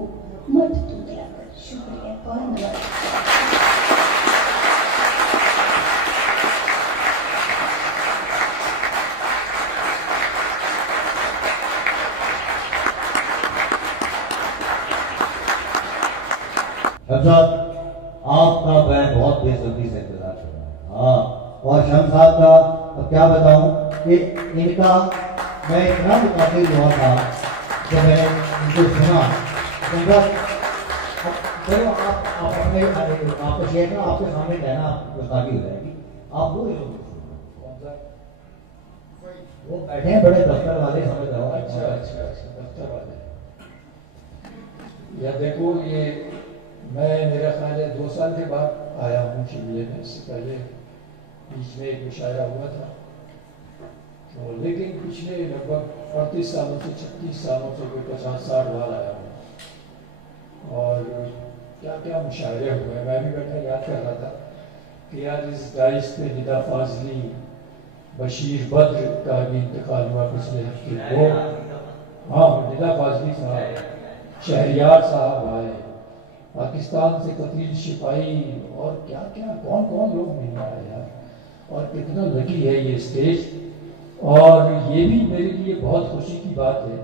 मत धुंधला कर। शुक्रिया, बहुत धन्यवाद। आपका मैं बहुत बेसब्री से इंतजार कर रहा हूँ। हाँ, और शम साहब का अब क्या बताऊं कि इनका मैं इतना मुताबिक हुआ था जब मैंने इनको सुना। चलो आप अपने आपको शेयर ना आपके सामने कहना गुस्ताखी हो जाएगी। आप वो बैठे हैं बड़े दफ्तर वाले, समझ रहे हो? अच्छा अच्छा अच्छा, दफ्तर वाले। या देखो, ये मैं मेरा ख्याल है 2 साल के बाद आया हूँ शिमले में। इससे पहले बीच में एक मुशायरा हुआ था, तो लेकिन पिछले लगभग 38 सालों से 36 सालों से कोई 50-60 बार आया हूँ। और क्या क्या मुशायरे हुए, मैं भी बैठा याद कर रहा था कि आज इस डाइस पे निदा फाजली, बशीर बद्र का भी इंतकाल हुआ पिछले हफ्ते। वो हाँ, निदा फाजली साहब, शहरियार साहब आए, पाकिस्तान से कतील शिपाही, और क्या क्या कौन कौन लोग मिलने आए यार। और कितना लकी है ये स्टेज। और ये भी मेरे लिए बहुत खुशी की बात है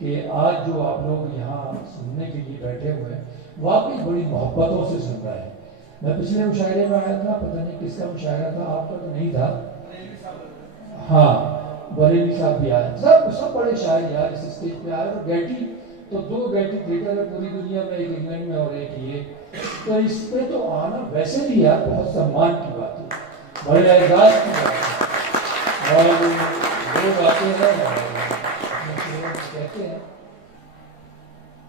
कि आज जो आप लोग यहाँ सुनने के लिए बैठे हुए हैं, वाकई बड़ी मोहब्बतों से सुन रहे हैं। मैं पिछले मुशायरे में आया था, पता नहीं किसका मुशायरा था, आपका तो नहीं था। हाँ, बरेली साहब भी आए, सब बड़े शायर यार इस स्टेज पे आए। और गैटी तो 2 गैटी थिएटर है पूरी दुनिया में, एक इंग्लैंड में और एक ये। तो इस पे तो आना वैसे भी यार बहुत सम्मान की बात है, बड़े एजाज की बात है। और लोग आते हैं कहते हैं।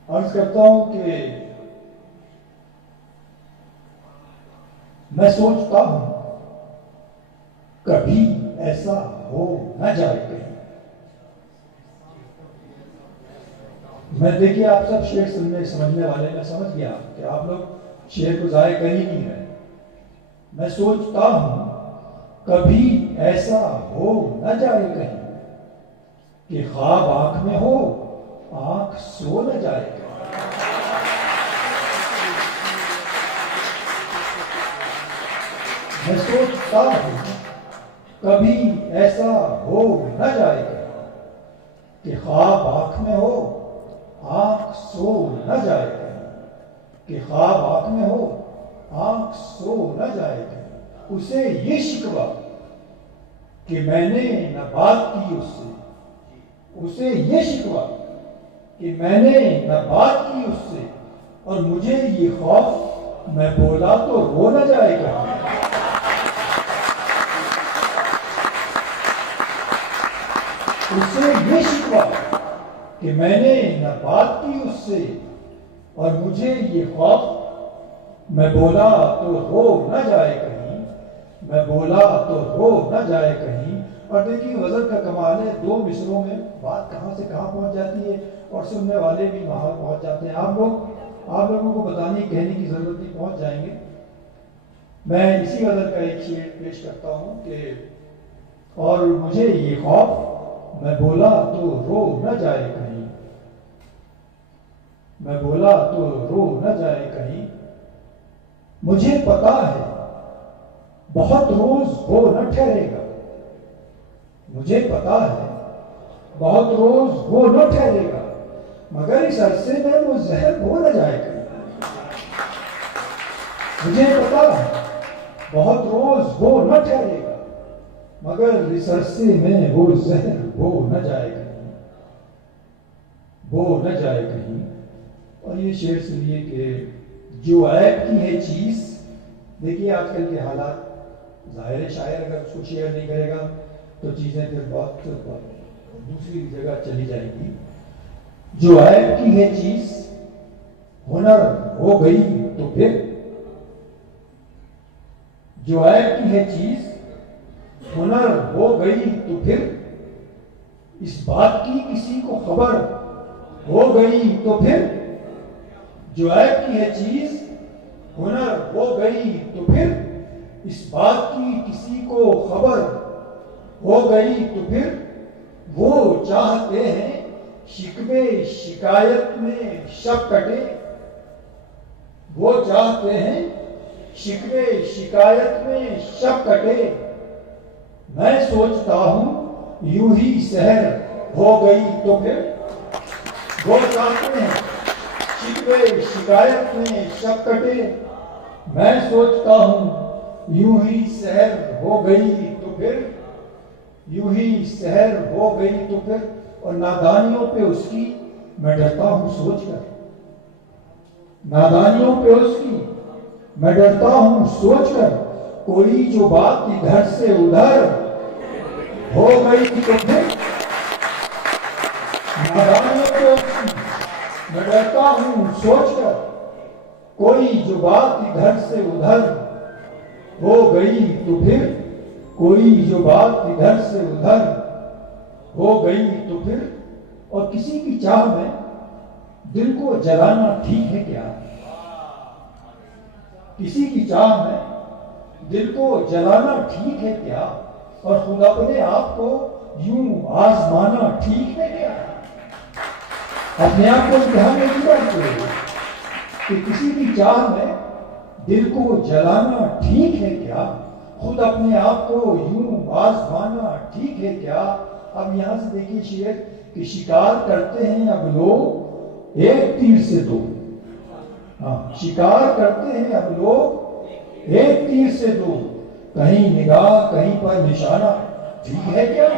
अर्ज करता हूं कि मैं सोचता हूं कभी ऐसा हो न जाए कहीं। मैं देखिए, आप सब शेर सुनने समझने वाले, मैं समझ गया कि आप लोग शेर को जाया कर ही नहीं रहे। मैं सोचता हूं कभी ऐसा हो न जाए कहीं कि ख्वाब आंख में हो, आंख सो न जाए कहीं। मैं सोचता हूं कभी ऐसा हो न जाए कहीं कि ख्वाब आंख में हो, आंख सो न जाए कहीं, कि ख्वाब आंख में हो, आंख सो न जाए कहीं। उसे ये शिकवा कि मैंने न बात की उससे, उसे ये शिकवा कि मैंने न बात की उससे, और मुझे ये खौफ मैं बोला तो रो न जाएगा। उससे ये शिकवा कि मैंने न बात की उससे, और मुझे ये खौफ मैं बोला तो रो न जाए कहीं, मैं बोला तो रो न जाए कहीं। और देखिए, गज़ल का कमाल है, 2 मिसरों में बात कहाँ से कहाँ पहुँच जाती है और सुनने वाले भी वहाँ पहुँच जाते हैं। आप लोगों को बताने कहने की जरूरत नहीं, पहुँच जाएंगे। मैं इसी गज़ल का एक शेर पेश करता हूँ कि और मुझे ये खौफ मैं बोला तो रो न जाए कहीं, मैं बोला तो रो न जाए कहीं। मुझे पता है बहुत रोज वो न ठहरेगा, मुझे पता है बहुत रोज वो न ठहरेगा, मगर इस अरसे में वो जहर हो न जाए कहीं। मुझे पता बहुत रोज वो न ठहरेगा, मगर इस अरसे में वो जहर वो न जाए कहीं, वो न जाए कहीं। और ये शेर सुनिए कि जो ऐप की है चीज, देखिए आजकल के हालात, जाहिर है शायर अगर उसको शेयर नहीं करेगा तो चीजें फिर बहुत दूसरी जगह चली जाएंगी। जो ऐप की है चीज हुनर हो गई तो फिर, जो ऐप की है चीज हुनर हो गई तो फिर, इस बात की किसी को खबर हो गई तो फिर, जो ऐप की है चीज हुनर हो गई तो फिर, इस बात की किसी को खबर हो गई तो फिर, वो चाहते हैं शिकवे शिकायत में शब कटे, वो चाहते हैं शिकवे शिकायत में शब कटे। मैं सोचता हूं यूं ही सहर हो गई तो फिर, वो चाहते हैं शिकवे शिकायत में शब कटे। मैं सोचता हूं यूं ही सहर हो गई तो फिर, यूं ही सहर हो गई तो फिर। और नादानियों पे उसकी मैं डरता हूं सोचकर, नादानियों पे उसकी मैं डरता हूं सोचकर, कोई जो बात इधर से उधर हो गई तो फिर, नादानियों पे उसकी मैं डरता हूं सोचकर, कोई जो बात इधर से उधर हो गई तो फिर, कोई जो बात इधर से उधर हो गई तो फिर। और किसी की चाह में दिल को जलाना ठीक है क्या, किसी की चाह में दिल को जलाना ठीक है क्या, और खुद अपने आप को यूं आजमाना ठीक है क्या। अपने आप को ध्यान में नहीं रखते कि किसी की चाह में दिल को जलाना ठीक है क्या, खुद अपने आप को यूं आजमाना ठीक है क्या। अब यहां से देखिए शेर कि शिकार करते हैं अब लोग एक तीर से दो, हाँ शिकार करते हैं अब लोग एक तीर से दो, कहीं निगाह कहीं पर निशाना ठीक है क्या।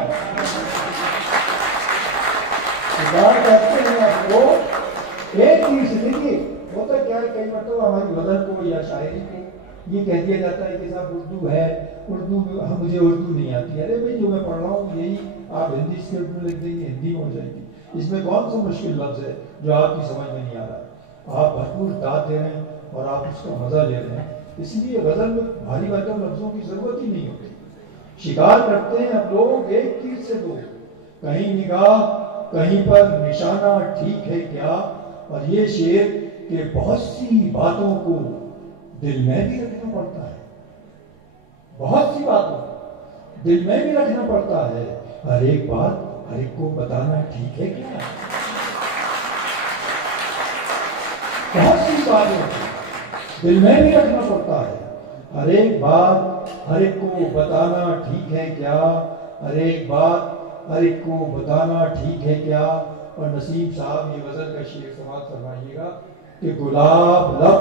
शिकार करते हैं अब लोग एक तीर से, देखिए होता क्या है कई मतलब हमारी गजल को या शायरी को ये कह दिया जाता है कि साहब उर्दू है, उर्दू मुझे उर्दू नहीं आती। अरे भाई जो मैं पढ़ रहा हूँ यही आप हिंदी स्क्रिप्ट में लिख देंगे, हिंदी हो जाएगी। इसमें कौन सा मुश्किल लफ्ज है जो आपकी समझ में नहीं आ रहा। आप भरपूर दाद दे रहे हैं और आप उसका मजा ले रहे हैं, इसलिए गजल में भारी भरकम लफ्जों की जरूरत ही नहीं होती। शिकार करते हैं अब लोग एक तीर से दो, कहीं निगाह कहीं पर निशाना ठीक है क्या। और ये शेर के बहुत सी बातों को दिल में भी रखना पड़ता है, बहुत सी बातों दिल में भी रखना पड़ता है। हर एक बात हर एक को बताना ठीक है क्या, बहुत सी बातें दिल में भी रखना पड़ता है। हर एक बात हर एक को बताना ठीक है क्या, हर एक बात हर एक को बताना ठीक है क्या। और नसीम साहब ये गजल का शेर समाप्त फरमाइएगा कि गुलाब लब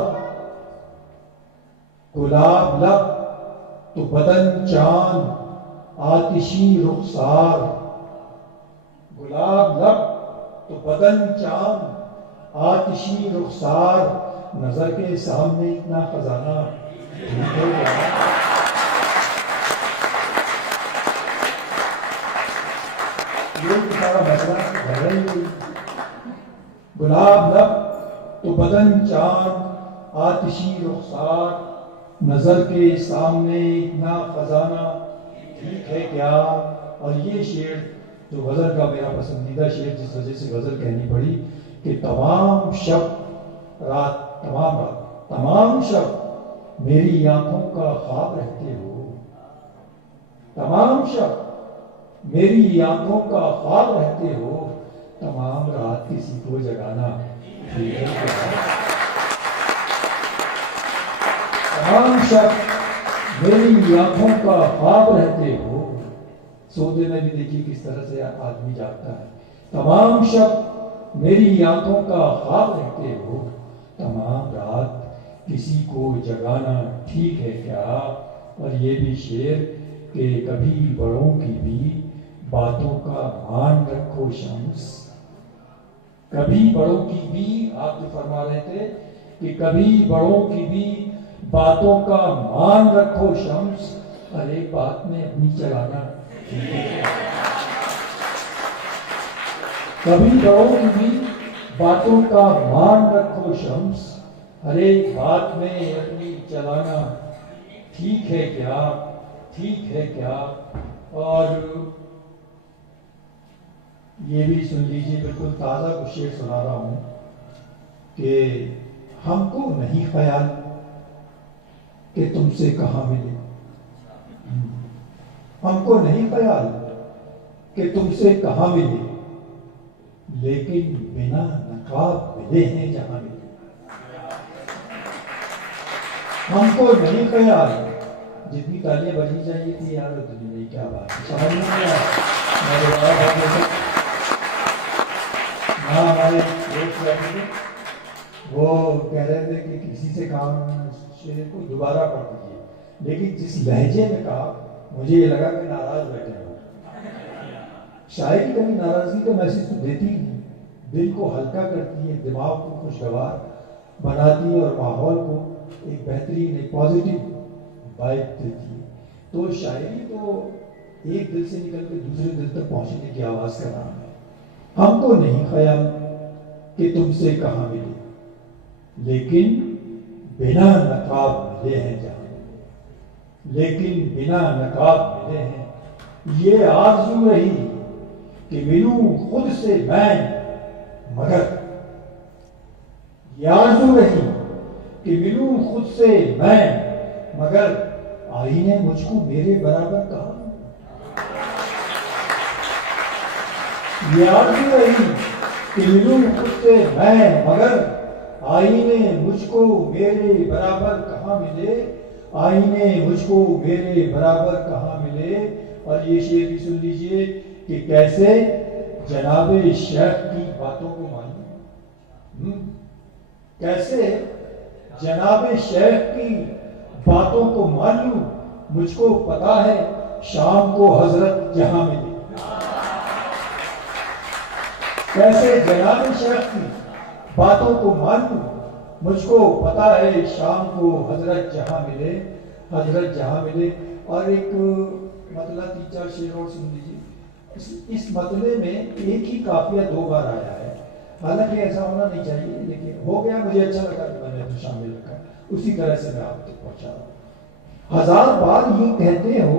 तो बदन चांद आतिशी रुखसार, गुलाब लब तो बदन चांद आतिशी रुखसार, नजर के सामने इतना खजाना ठीक है क्या। गुलाब लब तो बदन चांद आतिशी रुखसार, नजर के सामने इतना खजाना ठीक है क्या। और ये शेर जो गजल का मेरा पसंदीदा शेर, जिस वजह से गजल कहनी पड़ी कि तमाम शब रात तमाम शब मेरी आंखों का ख्वाब रहते हो, तमाम शब मेरी आंखों का ख्वाब रहते हो, तमाम रात किसी को जगाना ठीक है क्या। तमाम शब मेरी आंखों का ख्वाब रहते हो, सोते में भी देखिए किस तरह से आदमी जागता है। तमाम शब मेरी आंखों का ख्वाब रहते हो, तमाम रात किसी को जगाना ठीक है क्या। और ये भी शेर कि कभी बड़ों की भी बातों का मान रखो शम्स। कभी बड़ों की भी, आप जो फरमा रहे थे कि कभी बड़ों की भी बातों का मान रखो शम्स। हर एक बात में अपनी चलाना ठीक है। कभी बड़ों की भी बातों का मान रखो शम्स। हर एक बात में अपनी चलाना ठीक है क्या, ठीक है क्या। और ये भी सुन लीजिए, बिल्कुल ताज़ा कुछ शेर सुना रहा हूँ कि हमको नहीं ख्याल कि तुमसे कहाँ मिले। हमको नहीं ख्याल कि तुमसे कहाँ मिले, लेकिन बिना नकाब मिले हैं जहां मिले। हमको नहीं ख्याल, जितनी तालियां बजी चाहिए थी यार उतनी नहीं, क्या बात है, समझ नहीं आया। हाँ, हमारे दोस्त बैठे थे, वो कह रहे थे कि किसी से काम शेर को दोबारा पढ़ दीजिए, लेकिन जिस लहजे में कहा मुझे ये लगा कि नाराज बैठे हो। शायरी कभी नाराजगी का मैसेज तो देती ही नहीं, दिल को हल्का करती है, दिमाग को खुशगवार बनाती है और माहौल को एक बेहतरीन, एक पॉजिटिव वाइब देती है। तो शायरी तो एक दिल से निकल के दूसरे दिल तक पहुंचने की आवाज का नाम है। हमको नहीं ख्याल कि तुमसे कहाँ मिले, लेकिन बिना नकाब मिले हैं जहां, लेकिन बिना नकाब मिले हैं। ये आरज़ू रही कि मिलूं खुद से मैं, मगर ये आरज़ू रही कि मिलूं खुद से मैं, मगर आईने मुझको मेरे बराबर कहा। ये आरज़ू रही कि मिलूं खुद से मैं, मगर आईने मुझको मेरे बराबर कहाँ मिले, आईने मुझको मेरे बराबर कहाँ मिले। और ये शेर भी सुन लीजिए कि कैसे जनाबे शेख की बातों को मानूं, कैसे जनाबे शेख की बातों को मान लूं। मुझको पता है शाम को हजरत जहां मिले। कैसे जनाबे शेख की बातों को मान लूं, मुझको पता है शाम को हजरत जहां मिले, हजरत जहां मिले। और एक मतलब 3-4 शेर और सुन लीजिए। इस मतले में एक ही काफिया 2 बार आया है, हालांकि ऐसा होना नहीं चाहिए, लेकिन हो गया, मुझे अच्छा लगा कि मैंने तो शामिल रखा, उसी तरह से मैं आप तक पहुंचा रहा हूं। 1000 बार ये कहते हो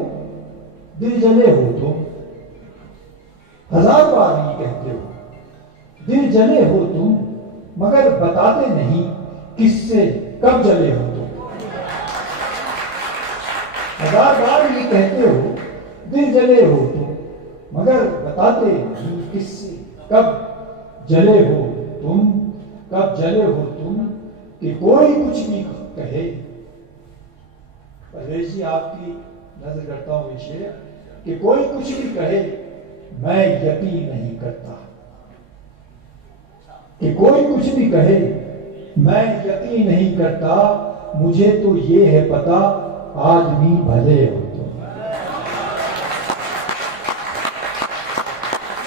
दिल जले हो तुम, 1000 बार ये कहते हो दिल जले हो तुम, मगर बताते नहीं किससे कब जले हो तुम। 1000 बार ये कहते हो दिल जले हो तुम, मगर बताते नहीं किससे कब जले हो तुम, कब जले हो तुम। कि कोई कुछ भी कहे, परवेश जी आपकी नजर करता हूं ये शेर, कि कोई कुछ भी कहे मैं यकीन नहीं करता। कि कोई कुछ भी कहे मैं यकीन नहीं करता, मुझे तो ये है पता आदमी भले हो तुम।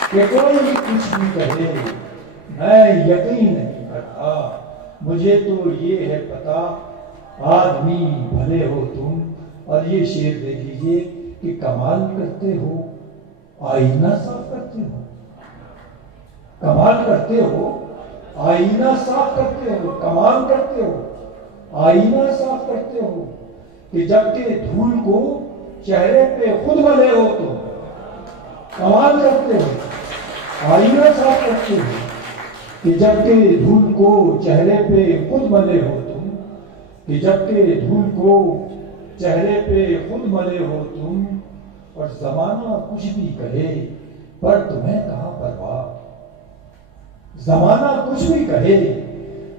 कि कोई कुछ भी कहे मैं यकीन नहीं करता, मुझे तो ये है पता आदमी भले हो तुम। और ये शेर देख लीजिए कि कमाल करते हो आईना साफ करते हो, कमाल करते हो आईना साफ करते हो, कमाल करते हो आईना साफ करते हो। कि जबकि धूल को चेहरे पे खुद मले हो तुम, कमाल करते हो आईना साफ करते हो। कि जबकि धूल को चेहरे पे खुद मले हो तुम, कि जबकि धूल को चेहरे पे खुद मले हो तुम। और जमाना कुछ भी कहे पर तुम्हें कहां परवाह, जमाना कुछ भी कहे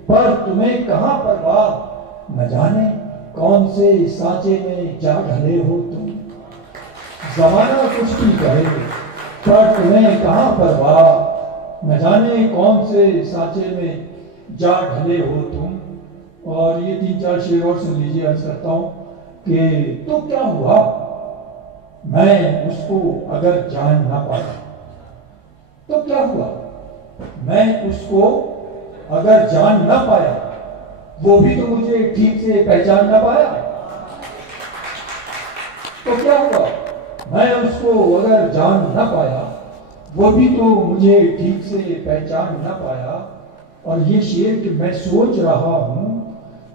पर तुम्हें कहां परवाह। न जाने कौन से सांचे में जा ढले हो तुम। जमाना कुछ भी कहे पर तुम्हें कहां परवाह, न जाने कौन से सांचे में जा ढले हो तुम। और ये 3-4 शेर और सुन लीजिए। अर्ज करता हूं कि तो क्या हुआ मैं उसको अगर जान ना पाया, तो क्या हुआ मैं उसको अगर जान ना पाया, वो भी तो मुझे ठीक से पहचान ना पाया। तो क्या हुआ मैं उसको अगर जान ना पाया, वो भी तो मुझे ठीक से पहचान ना पाया। और ये शेर कि मैं सोच रहा हूं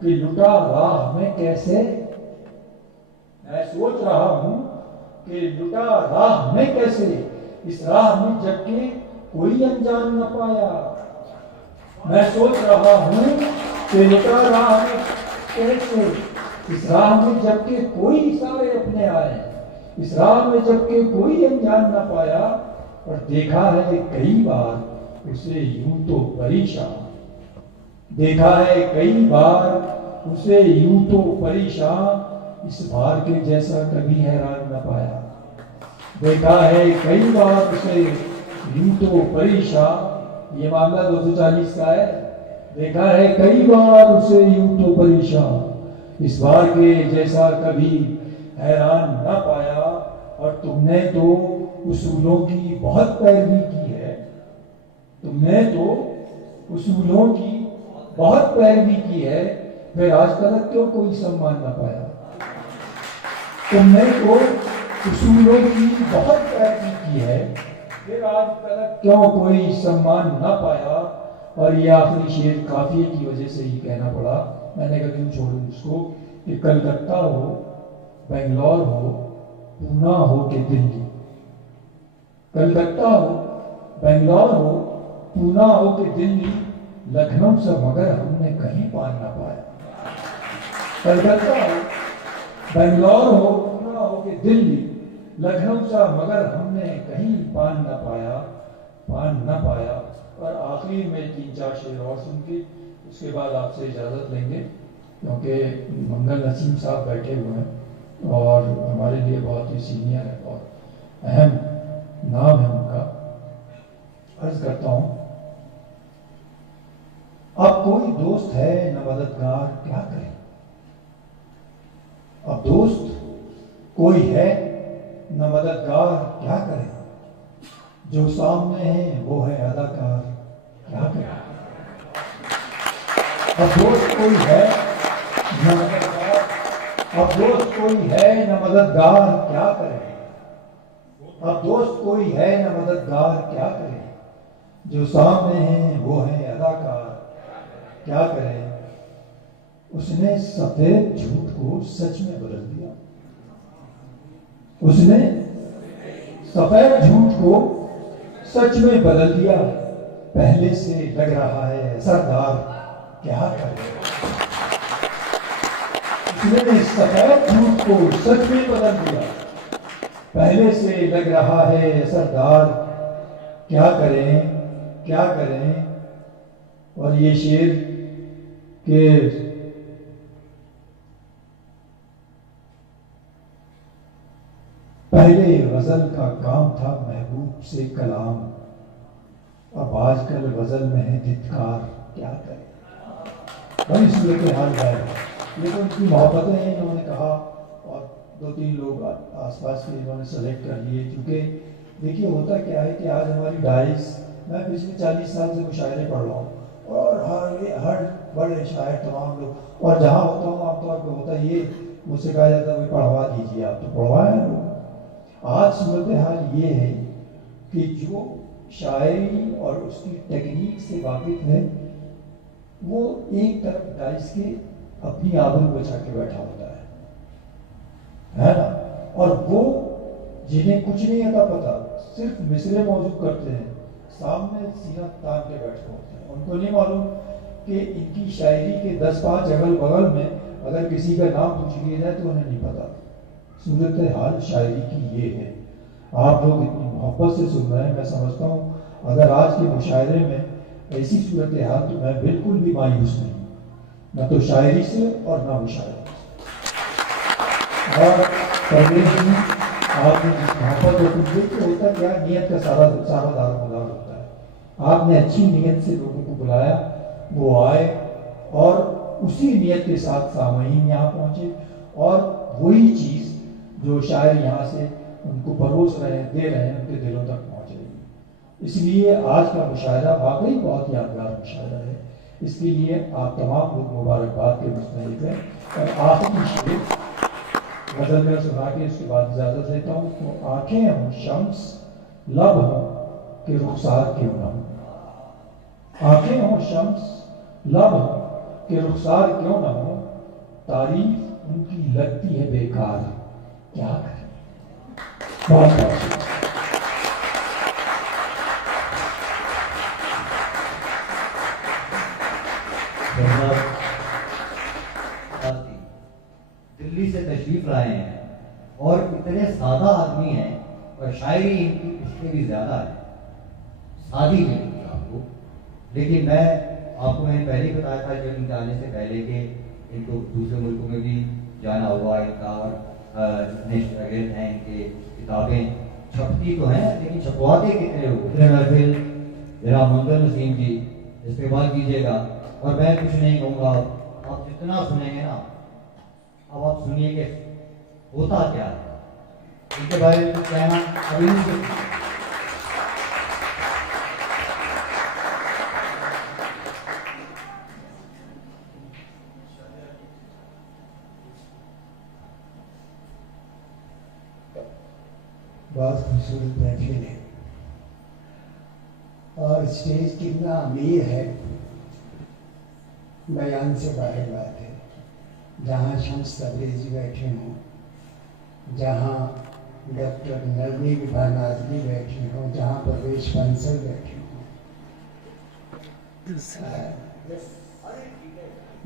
कि लुटा राह में कैसे, मैं सोच रहा हूं कि लुटा राह में कैसे, इस राह में जबकि कोई अनजान न पाया। मैं सोच रहा हूं कि लुटा राह में कैसे, इस राह में जबकि कोई सारे अपने आए, इस राह में जबकि कोई अनजान न पाया। और देखा है कई बार उसे यूं तो परेशान, देखा है कई बार उसे यूं तो परेशान, इस बार के जैसा कभी हैरान न पाया। देखा है कई बार उसे यूं तो परेशान, ये मामला 240 का है। देखा है कई बार उसे यूं तो परेशान, इस बार के जैसा कभी हैरान न पाया। और तुमने तो उसूलों की बहुत पैरवी की है, तुमने तो उसूलों की बहुत पैरवी की है, फिर आज तक क्यों कोई सम्मान न पाया। तुमने तो उसूलों की बहुत पैरवी की है, फिर आज तक क्यों कोई सम्मान न पाया। और ये आखिरी शेर काफिये की वजह से ही कहना पड़ा, मैंने कहा क्यों छोड़ूं उसको, कि कलकत्ता हो, बेंगलोर हो, पूना हो कि दिल्ली, कलकत्ता हो, बेंगलोर हो, पूना हो कि दिल्ली, लखनऊ से मगर हमने कहीं पान ना पाया। कलकत्ता हो, बेंगलोर हो, पूना हो कि दिल्ली, लखनऊ से मगर हमने कहीं पान ना पाया, पान ना पाया। और आखिरी में 3-4 शेर और सुन के उसके बाद आपसे इजाजत लेंगे, क्योंकि मंगल नसीम साहब बैठे हुए हैं और हमारे लिए बहुत ही सीनियर है और अहम नाम है उनका। अर्ज करता हूं, अब कोई दोस्त है न मददगार क्या करे, अब दोस्त कोई है न मददगार क्या करे, जो सामने है वो है अदाकार क्या करे। अब दोस्त कोई है न मददगार, अब दोस्त कोई है न मददगार क्या करे, अब दोस्त कोई है न मददगार क्या करे, जो सामने है वो है अदाकार क्या करे। उसने सफेद झूठ को सच में बदल दिया, उसने सफेद झूठ को सच में बदल दिया, पहले से लग रहा है असरदार क्या करे। उसने सफेद झूठ को सच में बदल दिया, पहले से लग रहा है असरदार क्या करें क्या करें। और ये शेर के पहले गजल का काम था महबूब से कलाम, अब आजकल गजल में है धिक्कार क्या करें। बड़ी सूरत हाल है, लेकिन उनकी मोहब्बतें हैं, इन्होंने कहा और 2-3 लोग आसपास के इन्होंने सेलेक्ट कर लिए। क्योंकि देखिए होता क्या है कि आज हमारी डायरीज, मैं पिछले 40 साल से मुशायरे पढ़ रहा हूँ और हर बड़े शायर तमाम लोग, और जहाँ होता हूँ आमतौर पर होता ये मुझसे कहा जाता है पढ़वा दीजिए, आप तो पढ़वाए लोग। आज सूरत हाल ये है कि जो शायरी और उसकी टेक्निक से वाकिफ है वो एक तरफ डाइस के अपनी आबरू बचा के बैठा होता है ना, और वो जिन्हें कुछ नहीं आता पता, सिर्फ मिसरे मौजूद करते हैं, सामने सीना तान के बैठे होते हैं। उनको नहीं मालूम कि इनकी शायरी के 10-5 अगल बगल में अगर किसी का नाम पूछ लिया जाए तो उन्हें नहीं पता। सूरत हाल शायरी की ये है। आप लोग इतनी मोहब्बत से सुन रहे हैं, मैं समझता हूँ अगर आज के मुशायरे में ऐसी सूरत हाल तो मैं बिल्कुल भी मायूस नहीं, न तो शायरी से और न मुशायरे से। और परवेश जी आपने जिस मोहब्बत और देखिए होता क्या, नियत का सारा दारोमदार होता है। आपने अच्छी नीयत से लोगों को बुलाया, वो आए और उसी नीयत के साथ सामईन यहाँ पहुँचे और वही चीज़ जो शायर यहाँ से उनको परोस रहे हैं, दे रहे हैं, उनके दिलों तक पहुँच रही है। इसलिए आज का मुशायरा वाकई बहुत यादगार मुशायरा है। इसके लिए आप तमाम लोग मुबारकबाद के मुस्तहिक हैं। और आखिरी शेर गज़ल में सुना के इसके बाद इजाज़त लेता हूँ। तो आँखें हों शम्स, लब हों कि रुखसार क्यों न हो। आँखें हों शम्स, लब हों कि रुखसार क्यों न हो। तारीफ उनकी लगती है बेकार, क्या करें। बहुत बहुत दिल्ली से तशरीफ लाए हैं और इतने सादा आदमी हैं और शायरी इनकी इससे भी ज्यादा है, सादी में आपको। लेकिन मैंने पहले ही बताया था जब इनके आने से पहले कि इनको दूसरे मुल्कों में भी जाना हुआ इनका, और इतने शागिर्द हैं, इनके किताबें छपती तो हैं लेकिन छपवाते कितने लोग। महफिल जनाब मंगल नसीम जी इस्तेमाल कीजिएगा। और मैं कुछ नहीं कहूँगा, आप जितना सुनेंगे ना, अब आप सुनिए कि होता क्या है, इनके बारे में कहना अभी नहीं। बहुत खूबसूरत महफिल है और स्टेज कितना अमीर है, बयान से बाहर बात है। जहाँ शम्स तबरेज़ी बैठे हों, जहाँ डॉक्टर नरमी विभान आजमी बैठे हों, जहाँ परवेश बंसल बैठे हों,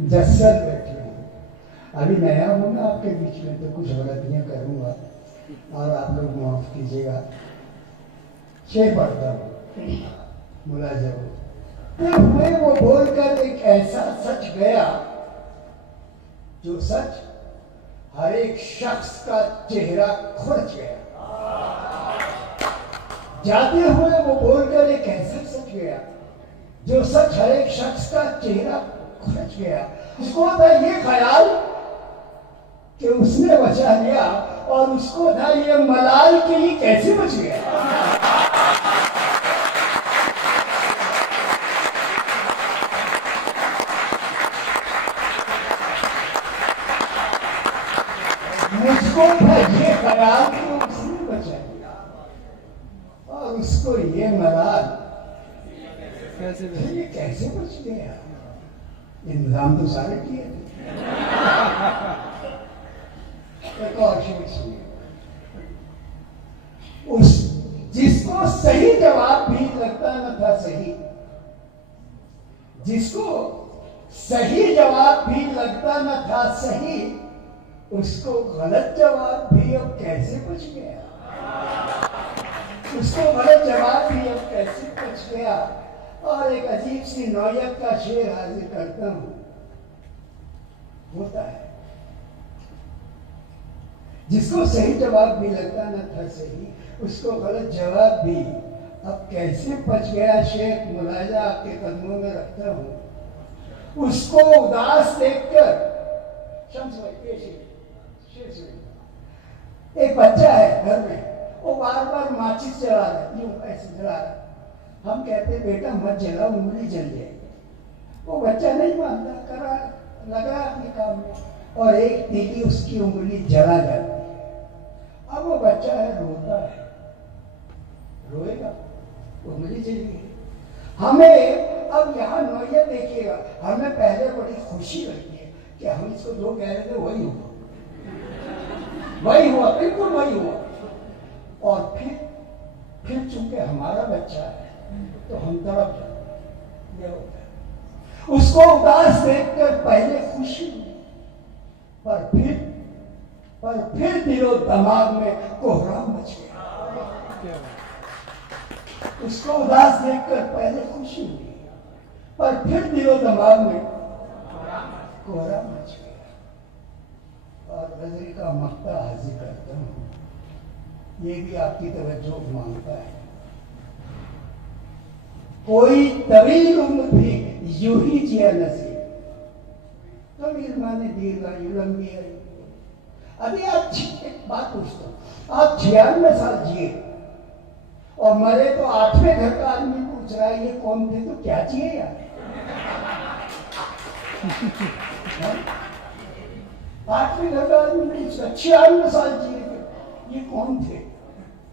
जस्सर बैठे हों। अभी नया हूँ ना आपके बीच में तो कुछ गलतियाँ करूँगा और आप लोग माफ़ कीजिएगा। शेर पढ़ता हूँ, मुलाज़म हुए वो बोलकर एक ऐसा सच गया जो सच हर एक शख्स का चेहरा खुरच गया। जाते हुए वो बोलकर एक ऐसा सच गया जो सच हर एक शख्स का चेहरा खुरच गया। उसको था ये ख्याल कि उसने बचा लिया और उसको था ये मलाल कि ये कैसे बच गया। मुझको था ये ख्याल कि उसने बचा लिया और उसको ये मलाल कैसे बच गया। इंतजाम तो सारे किए थे। एक और शेर सुनिए। उस जिसको सही जवाब भी लगता न था सही, जिसको सही जवाब भी लगता न था सही, उसको गलत जवाब भी अब कैसे बच गया। उसको गलत जवाब भी अब कैसे बच गया। और एक अजीब सी नौयत का शेर हाजिर करता हूं। होता है जिसको सही जवाब भी लगता न था सही, उसको गलत जवाब भी अब कैसे बच गया। शेख मुलाजा आपके कदमों में रखता हूं। उसको उदास देखकर शम्स भाई शेर सुनिए। एक बच्चा है घर में, वो बार बार माचिस जला रहा है, यूं ऐसे जला रहा है। हम कहते बेटा मत जलाओ, उंगली जल जाएगी। वो बच्चा नहीं मानता, करा लगा अपने काम में और एक तीली उसकी उंगली जला जाती है। अब वो बच्चा है, रोता है, रोएगा, उंगली जली है। हमें अब यहाँ नौयत देखिएगा, हमें पहले बड़ी खुशी लगती है कि हम इसको जो कह रहे थे वही हुआ, वही हुआ, बिल्कुल वही हुआ। और फिर चूंकि हमारा बच्चा है तो हम तड़प जाते। ये होता है। उसको उदास देखकर पहले खुशी हुई, पर फिर दिलो दिमाग में कोहराम मच गया। उसको उदास देखकर पहले खुशी हुई, पर फिर दिलो दिमाग में कोहराम मच गया। और गजल का मक्ता हाजिर करता हूँ, ये भी आपकी तवज्जो मांगता है। कोई तवील उम्र भी यूं ही जिया नसीब। तवील माने दीर्घायु, लंबी आयु। अभी आप एक बात पूछता हूं, आप 96 साल जिए और मरे तो 8वें घर का आदमी पूछ रहा है ये कौन थे, तो क्या जिए यार? 8वें घर का आदमी पूछ रहा 96 साल जिए थे, ये कौन थे?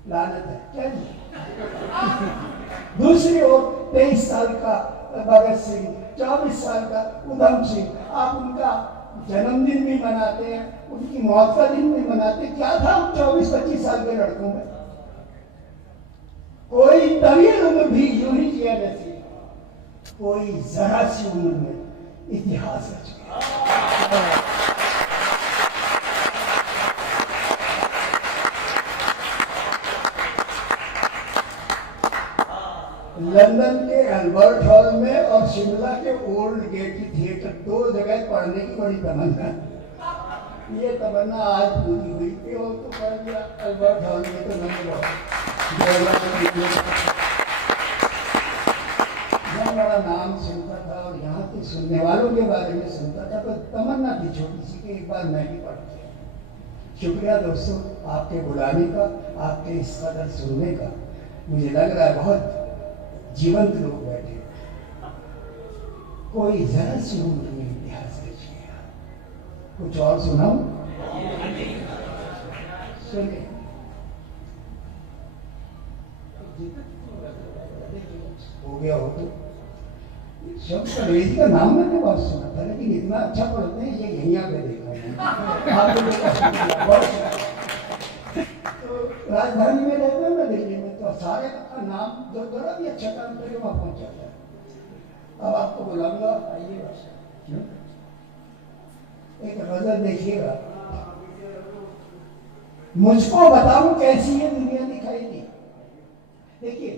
लानत है, क्या जी? दूसरी ओर 23 साल का भगत सिंह, 24 साल का उधम सिंह, आप उनका जन्मदिन भी मनाते हैं, उनकी मौत का दिन भी मनाते हैं। क्या था 24-25 साल के लड़कों में? कोई तवील उम्र भी यूं ही जिया नसीब, कोई जरा सी उम्र में इतिहास रच गया। लंदन के अल्बर्ट हॉल में और शिमला के ओल्ड गेट थिएटर, 2 जगह पढ़ने की बड़ी तमन्ना। ये तमन्ना आज पूरी हुई थी और तो पढ़ दिया अल्बर्ट हॉल में, तो नहीं हुआ। बड़ा नाम सुनता था और यहाँ के सुनने वालों के बारे में सुनता था, तो तमन्ना थी छोटी सी कि एक बार मैं भी पढ़ के। शुक्रिया दोस्तों आपके बुलाने का, आपके इस कदर सुनने का। मुझे लग रहा है बहुत जीवंत लोग बैठे। कोई जरा सी उम्र में इतिहास रच गया। कुछ और सुनाऊं? सुनिए। हो गया हो तो शब्द अंग्रेजी का नाम मैंने बहुत सुना था, लेकिन इतना अच्छा पढ़ते हैं ये यहीं पे देखा है। तो राजधानी में रहते हैं ना, दिल्ली में, तो सारे का नाम जो थोड़ा भी अच्छा काम करके वहां पहुंच जाता है। अब आपको बुलाऊंगा, आइए। एक गजल देखिएगा। मुझको बताऊं कैसी ये दुनिया दिखाई दी। देखिए,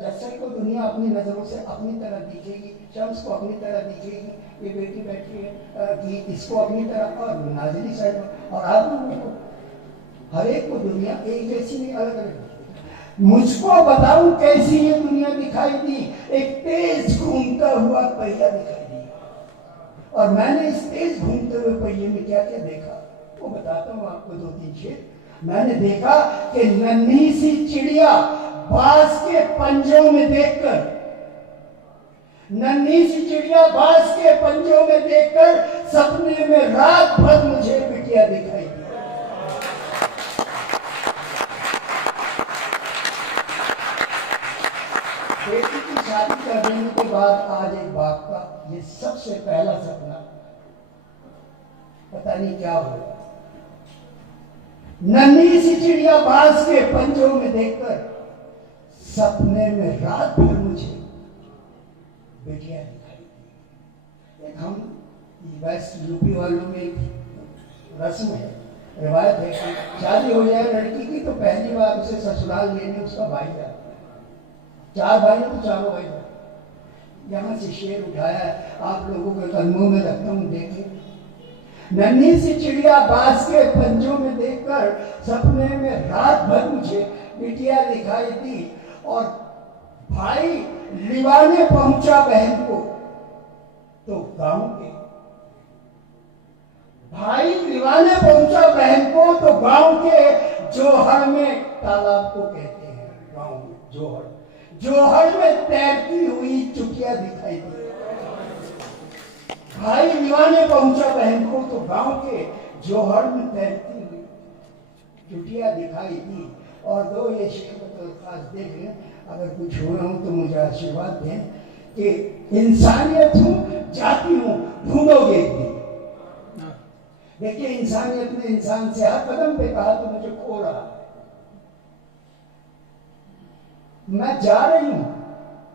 जैसे को दुनिया अपनी नजरों से अपनी तरह दिखेगी, शम्स को अपनी तरह दिखेगी, ये बेटी बैठी है कि इसको अपनी तरह, और नाज़री साहब और आप लोगों को, हर एक को दुनिया एक जैसी नहीं, अलग अलग। मुझको बताऊं कैसी ये दुनिया दिखाई दी, एक तेज घूमता हुआ पहिया दिखाई दी। और मैंने इस तेज घूमते हुए पहिए में क्या क्या देखा वो बताता हूँ आपको, 2-3 शेर। मैंने देखा कि नन्ही सी चिड़िया बांस के पंजों में देखकर, नन्ही सी चिड़िया बांस के पंजों में देखकर सपने में रात भर मुझे बिटिया दिखाई दी। बेटी की शादी कर देने के बाद आज एक बाप का ये सबसे पहला सपना, पता नहीं क्या हुआ। नन्ही सी चिड़िया बांस के पंजों में देखकर सपने में रात भर मुझे बेटियां दिखाई दी। एक हम वेस्ट यूपी वालों में रस्म है, रिवायत है कि शादी हो जाए लड़की की तो पहली बार उसे ससुराल लेने उसका भाई जाता है। 4 भाई तो चारों भाई जाते। यहाँ से शेर उठाया है, आप लोगों के कदमों में रखता हूँ, देखिए। नन्ही सी चिड़िया बांस के पंजों में देखकर सपने में रात भर मुझे बिटिया दिखाई दी। और भाई लिवाने पहुंचा बहन को तो गांव के, भाई लिवाने पहुंचा बहन को तो गांव के जोहर में, तालाब को कहते हैं गांव में जोहर, जोहर में तैरती हुई चुटिया दिखाई दी। भाई लिवाने पहुंचा बहन को तो गांव के जोहर में तैरती हुई चुटिया दिखाई दी। और 2 ये शेर को तो खास देख लें, अगर कुछ हो रहा हूं तो मुझे आशीर्वाद दें कि इंसानियत हूं, जाति हूं, ढूंढोगे एक दिन। देखिए, इंसानियत ने इंसान से हर कदम पे कहा तो मुझे खो रहा है, मैं जा रही हूं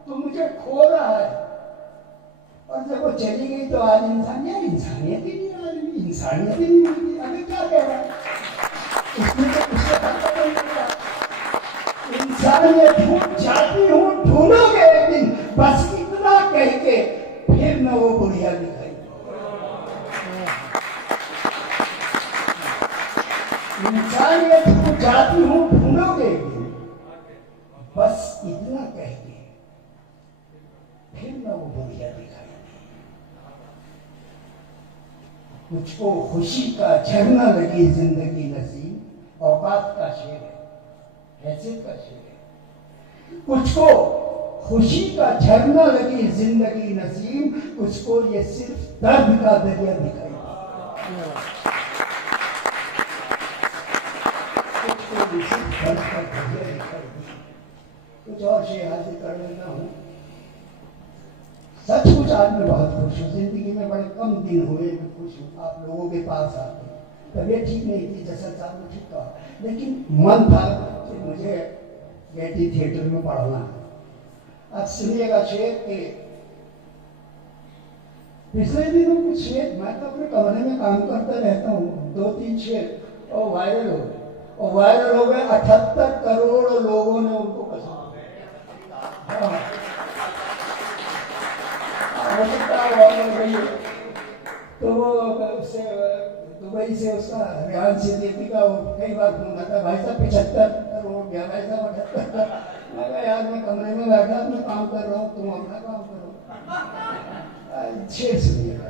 तो मुझे खो रहा है। और जब वो चली गई तो आज इंसानियत ही नहीं, आज इंसानियत ही नहीं। अभी क्या कह रहा है उसमें, तो उससे पता नहीं चला। इंसानियत हूं, जाति हूं, ढूंढोगे एक दिन, बस इतना कह के फिर न वो बुढ़िया दिखाई। इंसानियत हूं, जाति हूं, ढूंढोगे एक दिन, बस इतना कह के फिर ना वो दुनिया दिखाई दी। कुछ को खुशी का झरना लगी जिंदगी नसीब, औकात का शेर है, हैसियत का शेर है। कुछ को खुशी का झरना लगी जिंदगी नसीब, कुछ को ये सिर्फ दर्द का दरिया दिखाई दी। कुछ को ये सिर्फ दर्द का दरिया दिखाई दी। कुछ और शेर हाजिर कर लेना हूं। सचमुच आज मैं बहुत खुश हूँ। जिंदगी में बड़े कम दिन हुए मैं खुश हूँ आप लोगों के पास आते। तबीयत ठीक नहीं थी, जैसा साहब ने ठीक कहा, लेकिन मन था कि मुझे गेटी थिएटर में पढ़ना है। अब सुनिएगा शेर के पिछले दिनों कुछ शेर, मैं तो अपने कमरे में काम करता रहता हूँ, 2-3 शेर और वायरल हो गए, और वायरल हो गए 78 करोड़ लोगों ने उनको पसंद किया। तो दुबई से उसका रियान सिद्दीकी का कई बार फोन आता, भाई साहब 75 करोड़ गया, भाई साहब 78। मैं कहा यार मैं कमरे में बैठा अपना काम कर रहा हूँ, तुम अपना काम करो। शेर सुनिएगा,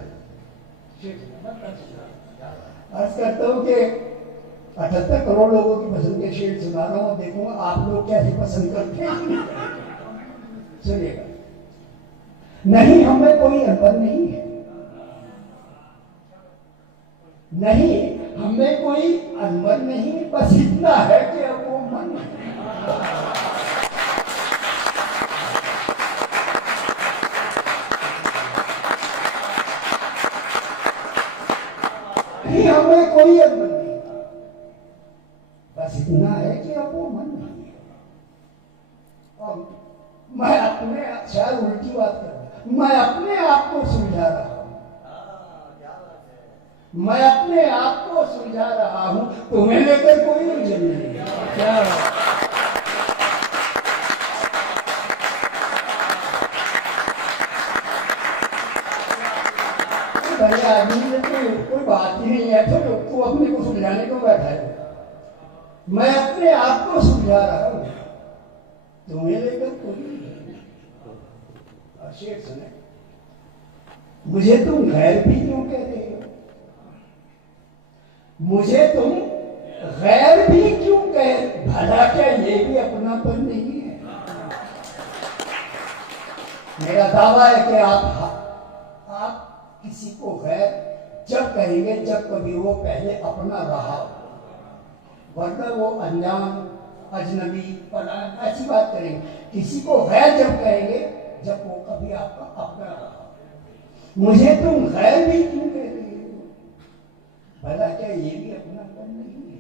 अर्ज करता हूँ कि 78 करोड़ लोगों की पसंद के शेर सुना रहा हूँ, देखूंगा आप लोग कैसे पसंद करते हैं। सुनिएगा। नहीं हमें कोई अनबन नहीं है, नहीं हमें कोई अनबन नहीं, बस इतना है कि अब वो मन नहीं, हमें कोई अनबन नहीं, बस इतना है कि अब वो मन नहीं है। और मैं अपने शायद उल्टी बात कर रहा हूं, मैं अपने आप को सुलझा रहा हूं, मैं अपने आप को सुलझा रहा हूं, तुम्हें लेकर कोई उलझन नहीं। क्या बड़े आदमी ने तो कोई बात ही नहीं है, तो तू अपने को सुलझाने को बैठा है। मैं अपने आप को सुलझा रहा हूं, तुम्हें लेकर कोई। शेर सुने, मुझे तुम गैर भी क्यों कहते हो, मुझे तुम गैर भी क्यों कह, भला क्या ये भी अपनापन नहीं है। मेरा दावा है कि आप किसी को गैर जब कहेंगे जब कभी वो पहले अपना रहा, वरना वो अनजान अजनबी पलायन ऐसी बात करेंगे। किसी को गैर जब कहेंगे जब वो कभी आपका अपना रहा। मुझे तुम गैर भी क्यों कह रही हो, भला क्या ये भी अपनापन नहीं है।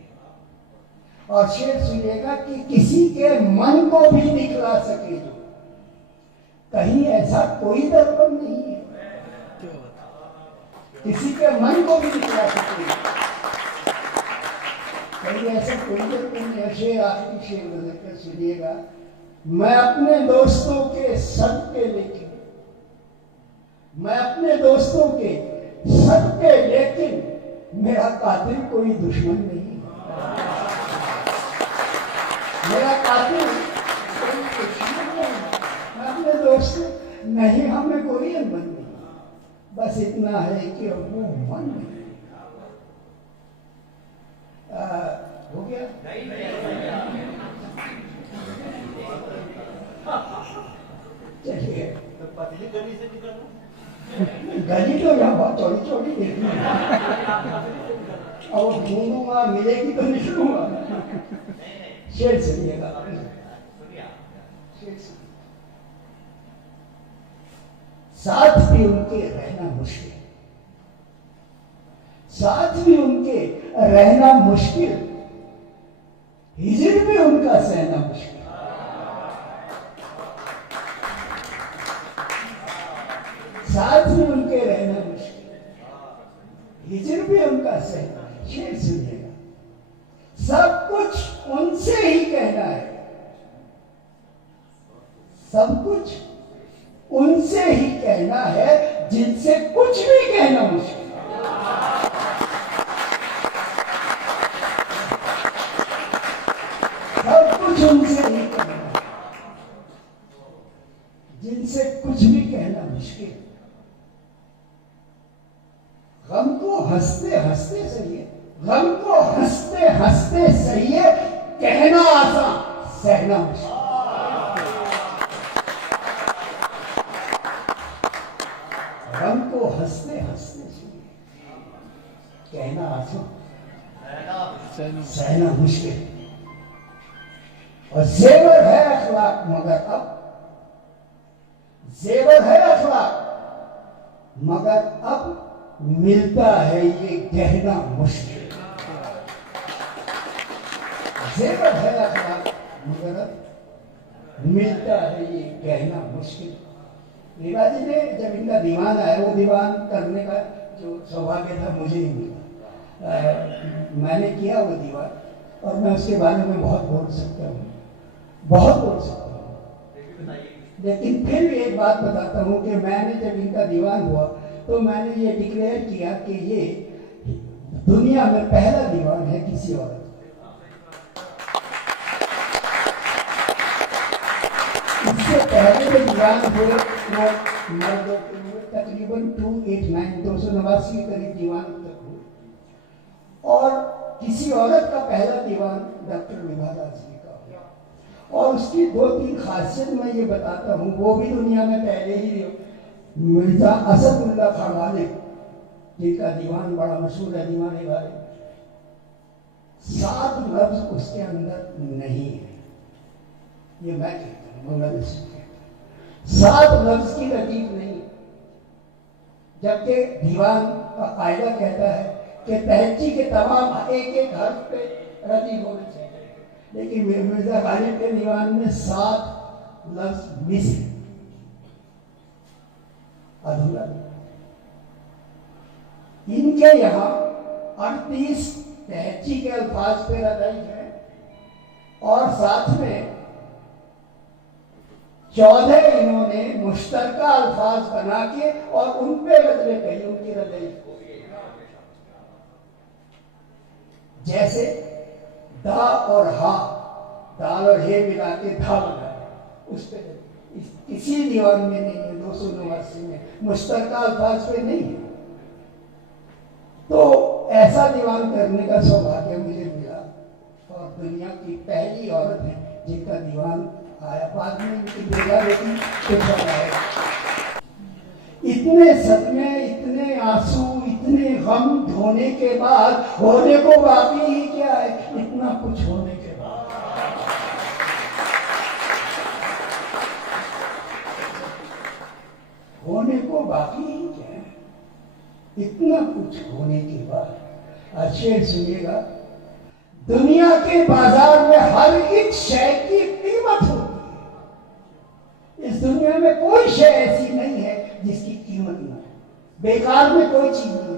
और शेर सुनिएगा कि किसी के मन को भी निकला सके जो, कहीं ऐसा कोई दर्पण नहीं है, किसी के मन को भी निकला सके, कहीं ऐसा कोई दर्पण नहीं है। शेर आखिरी शेर बदलकर सुनिएगा, मैं अपने दोस्तों के सबके लेकिन, मैं अपने दोस्तों के सबके लेकिन मेरा कातिल कोई दुश्मन नहीं, मेरा कातिल कोई दुश्मन नहीं, मैं अपने दोस्तों नहीं, हमें कोई अनबन नहीं, बस इतना है कि वो मन नहीं। हो गया? चलिए गली तो यहाँ बहुत चौड़ी चौड़ी देखी और ढूंढूंगा मिलेगी तो निकलूंगा। शेर सुनिएगा, साथ भी उनके रहना मुश्किल, साथ भी उनके रहना मुश्किल, हिजर में उनका सहना मुश्किल। साथ में उनके रहना मुश्किल, हिजर भी उनका सहना। शेर सुनिएगा, सब कुछ उनसे ही कहना है, सब कुछ उनसे ही कहना है जिनसे कुछ भी कहना मुश्किल। उनसे ही कहना जिनसे कुछ भी कहना हंसते हंसते सहिए, कहना आसान, सहना मुश्किल। गम को हंसते हंसते सुनिए, कहना आसान, सहना मुश्किल। और जेवर है अखलाक, मगर अब जेवर है अखलाक, मगर अब मिलता है ये कहना मुश्किल। जेवर है अखलाक, मगर अब मिलता है ये कहना मुश्किल। रीवा जी ने जब इनका दीवान आया, वो दीवान करने का जो सौभाग्य था मुझे ही मिला। मैंने किया वो दीवान, और मैं उसके बारे में बहुत बोल सकता हूँ, बहुत बोल सकता हूँ। लेकिन फिर भी एक बात बताता हूँ कि मैंने जब इनका दीवान हुआ तो मैंने ये डिक्लेयर किया कि ये दुनिया में पहला दीवान है किसी औरत। इससे पहले जो दीवान हुए वो मर्दों के हुए, तकरीबन 289 के करीब दीवान तक हुए, और किसी औरत का पहला दीवान डॉक्टर विभा दास जी का हुआ। और उसकी 2-3 खासियत मैं ये बताता हूँ। वो भी दुनिया में पहले ही मिर्जा असदुल्ला खान वाले, जिनका दीवान बड़ा मशहूर है, दीवान वाले, 7 लफ्ज उसके अंदर नहीं है। ये मैं कहता हूँ, बांग्लादेश कहता हूँ, 7 लफ्ज की रदीफ नहीं। जबकि दीवान का कायदा कहता है कि तहज्जी के तमाम एक एक हर्फ पे रदीफ होने चाहिए, लेकिन मिर्जा गालिब के दीवान में 7 लफ्ज मिस है, अधूरा। इनके यहाँ 38 तहज्जी के अल्फाज पे रदीफ है, और साथ में 14 इन्होंने मुश्तरका अल्फाज बना के और उन पे बदले कही उनकी रदीफ। जैसे दा और हा, दाल और हे मिला के धा बना, उस पे किसी दीवान में नहीं है, 289 में मुश्तरका अल्फाज पे नहीं है। तो ऐसा दीवान करने का सौभाग्य मुझे मिला, और दुनिया की पहली औरत है जिनका दीवान आया। बाद में उनकी बेटा बेटी कुछ आए। इतने सदमे, इतने आंसू, इतने गम ढोने के बाद होने को बाकी ही क्या है? इतना कुछ होने के बाद होने को बाकी ही क्या है? इतना कुछ होने के बाद। आज शेर सुनिएगा। दुनिया के बाजार में हर एक शय की कीमत होती है। इस दुनिया में कोई शय ऐसी नहीं है जिसकी कीमत ना हो। बेकार में कोई चीज नहीं है।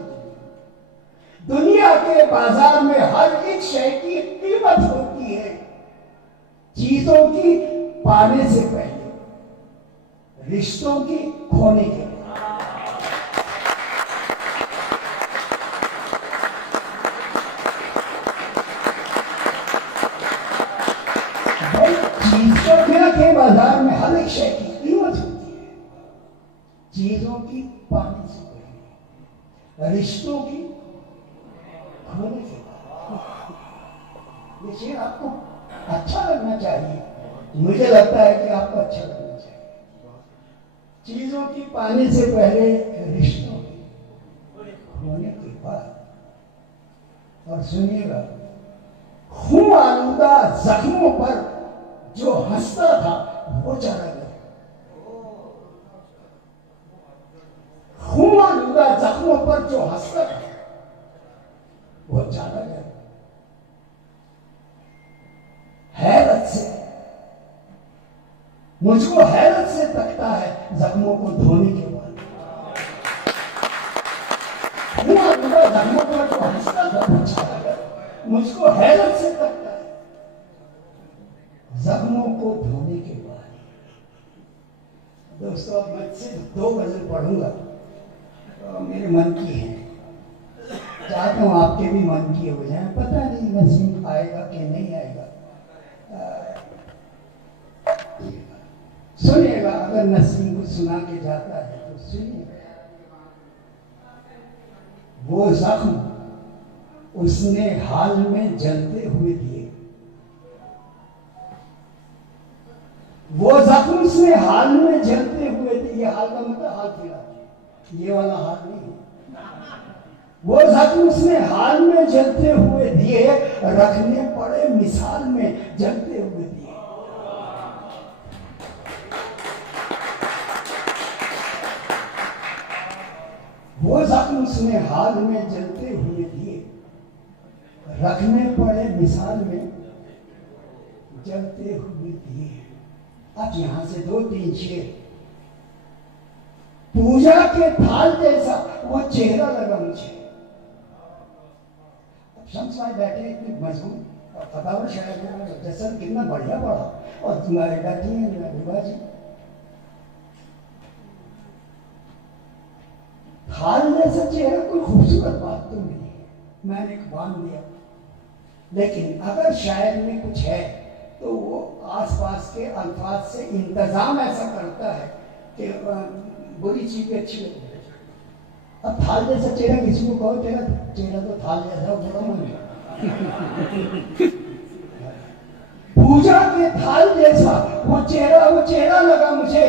दुनिया के बाजार में हर एक शय की कीमत होती है, चीजों की पाने से पहले, रिश्तों की खोने के बाद। दुनिया के बाजार में हर एक शय की कीमत होती है, चीजों की पाने से पहले, रिश्तों की खोने के बाद। ये शेर आपको अच्छा लगना चाहिए, मुझे लगता है कि आपको अच्छा लगना चाहिए। चीजों की पाने से पहले, रिश्तों की खोने के बाद। और सुनिएगा, खून आलूदा जख्मों पर जो हंसता था वो चला गया। खून आलूदा जख्मों पर जो हंसता था वो चला गया। हैरत से, मुझको हैरत से तकता है जख्मों को धोने के बाद। खून आलूदा जख्मों पर जो हंसता था वो चला गया। मुझको हैरत से तकता है जख्मों को धोने के बाद। दोस्तों, अब मैं सिर्फ 2 गजल पढ़ूंगा, तो मेरे मन की है। चाहता हूँ आपके भी मन की हो जाए। पता नहीं नसीब आएगा कि नहीं आएगा। सुनिएगा, अगर नसीब को सुना के जाता है तो सुनिएगा। वो जख्म उसने हाल में जलते हुए दिए। वो जख्म उसने हाल में जलते हुए दिए। ये हाल का मतलब हाल फिलहाल, ये वाला हाल नहीं। वो जख्म उसने हाल में जलते हुए दिए, रखने पड़े मिसाल में जलते हुए दिए। वो जख्म उसने हाल में जलते हुए दिए, रखने पड़े मिसाल में जलते हुए दिए। अब यहां से 2-3 शेर। पूजा के थाल जैसा वो चेहरा लगा मुझे। अब शम्स भाई बैठे इतने मजबूत और फतावर शायद जैसन कितना बढ़िया पढ़ा, और तुम्हारे बैठी है विभा जी। थाल जैसा चेहरा कोई खूबसूरत बात तो नहीं है, मैंने एक बांध दिया। लेकिन अगर शायर में कुछ है तो वो आसपास के अल्फाज से इंतजाम ऐसा करता है कि बुरी चीजें अच्छी लगती है। अब थाल जैसा चेहरा किसी को कहो, तेरा चेहरा तो थाल जैसा, बुरा मन है। पूजा के थाल जैसा वो चेहरा लगा मुझे।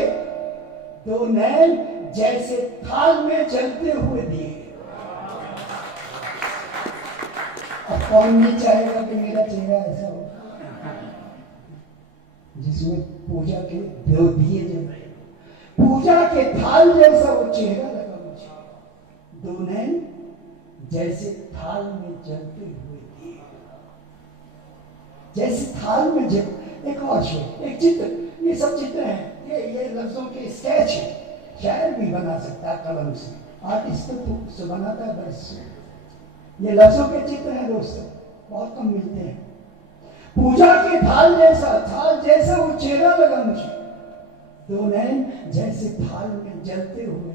2 नैन जैसे थाल में जलते हुए दिए। अब कौन नहीं चाहेगा कि मेरा चेहरा ऐसा हो जिसमें पूजा के 2 दिए जलते। पूजा के थाल जैसा वो चेहरा लगा मुझे। 2 नैन जैसे थाल में जलते हुए दिए। जैसे थाल में जल। एक और शेर, एक चित्र, ये सब चित्र हैं, ये लफ्जों के स्केच है। शायर भी बना सकता है कलम से, आर्टिस्ट तो बनाता है बस से। ये लफ्जों के चित्र हैं दोस्तों, बहुत कम मिलते हैं। पूजा के थाल जैसा वो चेहरा लगा मुझे। 2 नैन जैसे थाल में जलते हुए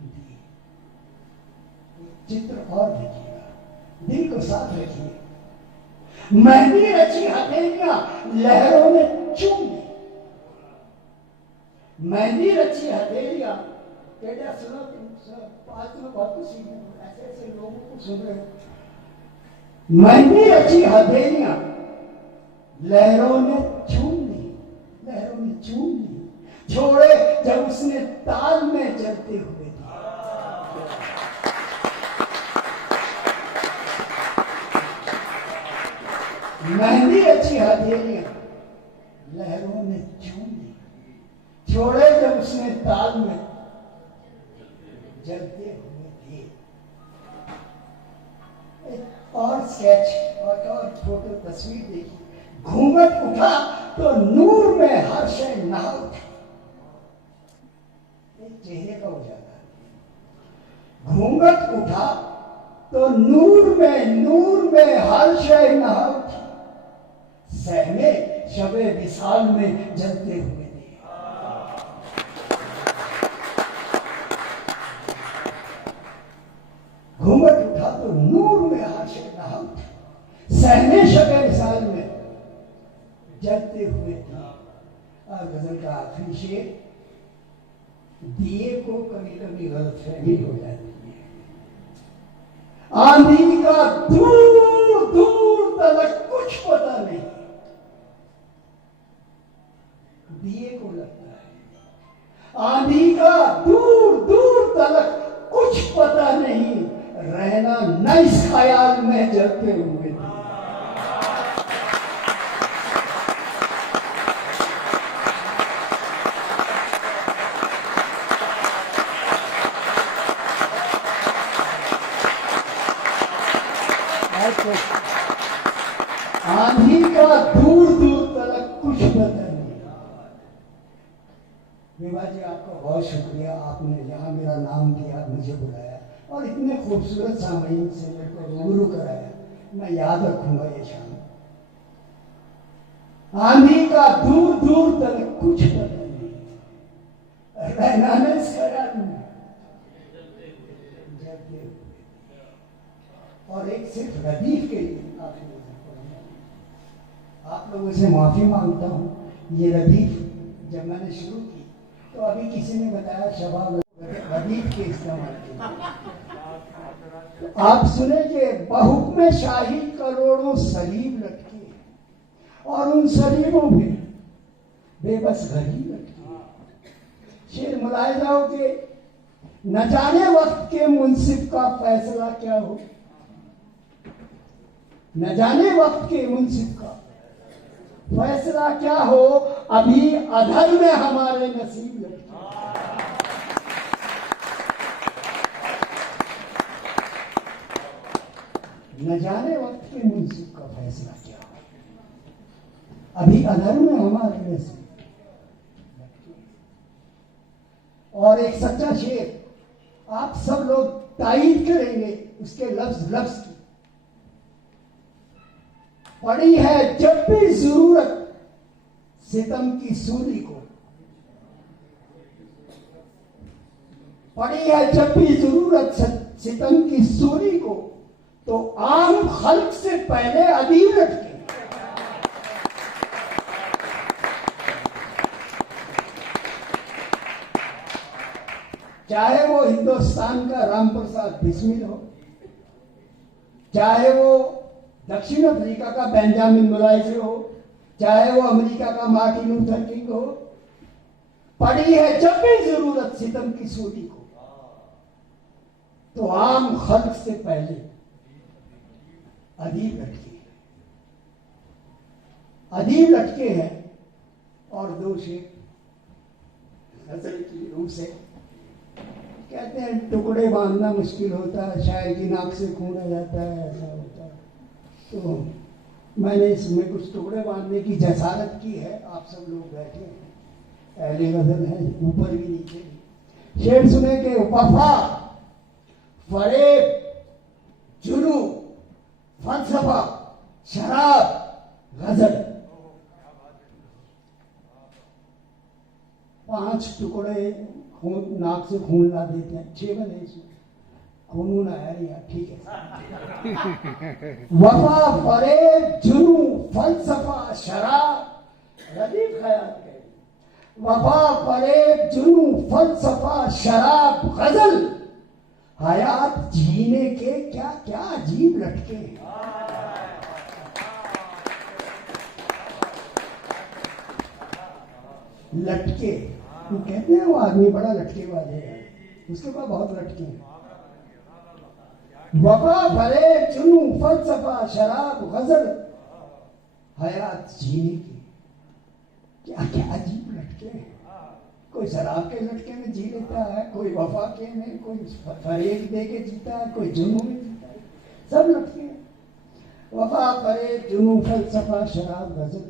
दिए। चित्र और देखिएगा, दिल को साथ रखिए। मेहंदी रची हथेलियां लहरों में चूम ली। मेहंदी रची हथेलियां, बेटा सुनो, आज में बहुत कुछ सीखने, ऐसे लोगों को सुन रहे हो। मेहंदी रची हथेलियां लहरों ने चूम ली, छोड़े जब उसने ताल में जलते हुए दिए। मेहंदी रची हथेलियां लहरों ने चूम ली, छोड़े जब उसने ताल में जलते हुए दिए। और स्केच और फोटो तस्वीर देखी। घूंघट उठा तो नूर में हर शय नहा उठी। चेहरे का उजाला। घूंघट उठा तो नूर में हर शय नहा उठी। सहमे शबे विशाल में जलते हुए दिए। घूंघट उठा तो नूर में हर शय नहा उठी। सहमे शबे विशाल में जलते हुए दिए। और गजल का आखिरी शेर, दिए को कभी कभी गलतफहमी हो जाती है। आंधी का दूर दूर तक कुछ पता नहीं, दिए को लगता है। आंधी का दूर दूर तक कुछ पता नहीं, रहना न इस ख्याल में जलते हुए। आंधी का दूर दूर तक कुछ पता नहीं। विभा जी आपका बहुत शुक्रिया, आपने यहाँ मेरा नाम दिया, मुझे बुलाया और इतने खूबसूरत सामयिक से मेरे को रूबरू कराया। मैं याद रखूंगा ये शाम। आंधी का दूर दूर तक कुछ पता नहीं, रहना न इस ख्याल में जलते हुए। और एक सिर्फ रदीफ के लिए आप लोगों से माफी मांगता हूँ। ये रदीफ जब मैंने शुरू की तो अभी किसी ने बताया शबाब रदीफ के इस्तेमाल के। तो आप सुने कि बहुक्म शाही करोड़ों सलीब लटके हैं और उन सलीबों में बेबस घड़ी लटकी है। शेर मुलाहिजाओं के न जाने वक्त के मुंसिफ का फैसला क्या हो, न जाने वक्त के मुंसिफ का फैसला क्या हो, अभी अधर में हमारे नसीब लटके। न जाने वक्त के मुंसिफ का फैसला क्या हो, अभी अधर में हमारे नसीब। और एक सच्चा शेर आप सब लोग तायीद करेंगे उसके लफ्ज लफ्ज की। पड़ी है जब भी जरूरत सितम की सूली को, पड़ी है जब भी जरूरत सितम की सूली को, तो आम खल्क से पहले अदीब लटके। चाहे वो हिंदुस्तान का राम प्रसाद बिस्मिल हो, चाहे वो दक्षिण अफ्रीका का बेंजामिन मुलायसे हो, चाहे वो अमेरिका का मार्टिन लूथर किंग हो, पड़ी है जब भी जरूरत सितम की सूली को, तो आम खल्क से पहले अदीब लटके। अदीब लटके हैं। और दो शेर गजल की रूह से कहते हैं, टुकड़े बांधना मुश्किल होता है, शायर की नाक से खून आ जाता है, ऐसा होता है। तो मैंने इसमें कुछ टुकड़े बांधने की जसारत की है। आप सब लोग बैठे हैं, पहले गजल है, ऊपर भी नीचे भी। शेर सुने के वफा, फरेब, जुनू, फलसफा, शराब, गजल, 5 टुकड़े खून, नाक से खून ला देते हैं। 6 बने इसमें, खून आया यार, ठीक है। वफा, फरेब, जुनू, फलसफा, शराब, लतीफ ख्याल है। वफा, फरेब, जुनू, फलसफा, शराब, गजल, हयात जीने के क्या क्या अजीब लटके हैं। लटके कहते हैं, वो आदमी बड़ा लटके वाले है, उसके पास बहुत लटके हैं। वफा, फरेब, जुनू, फलसफा, शराब, गजल, हयात जीने की क्या क्या अजीब लटके हैं। कोई शराब के लटके में जी लेता है, कोई वफा के में, कोई फरेब दे के जीता है, कोई जुनू में जीता है, सब लटके हैं। वफा, फरेब, जुनू, फलसफा, शराब, गजल,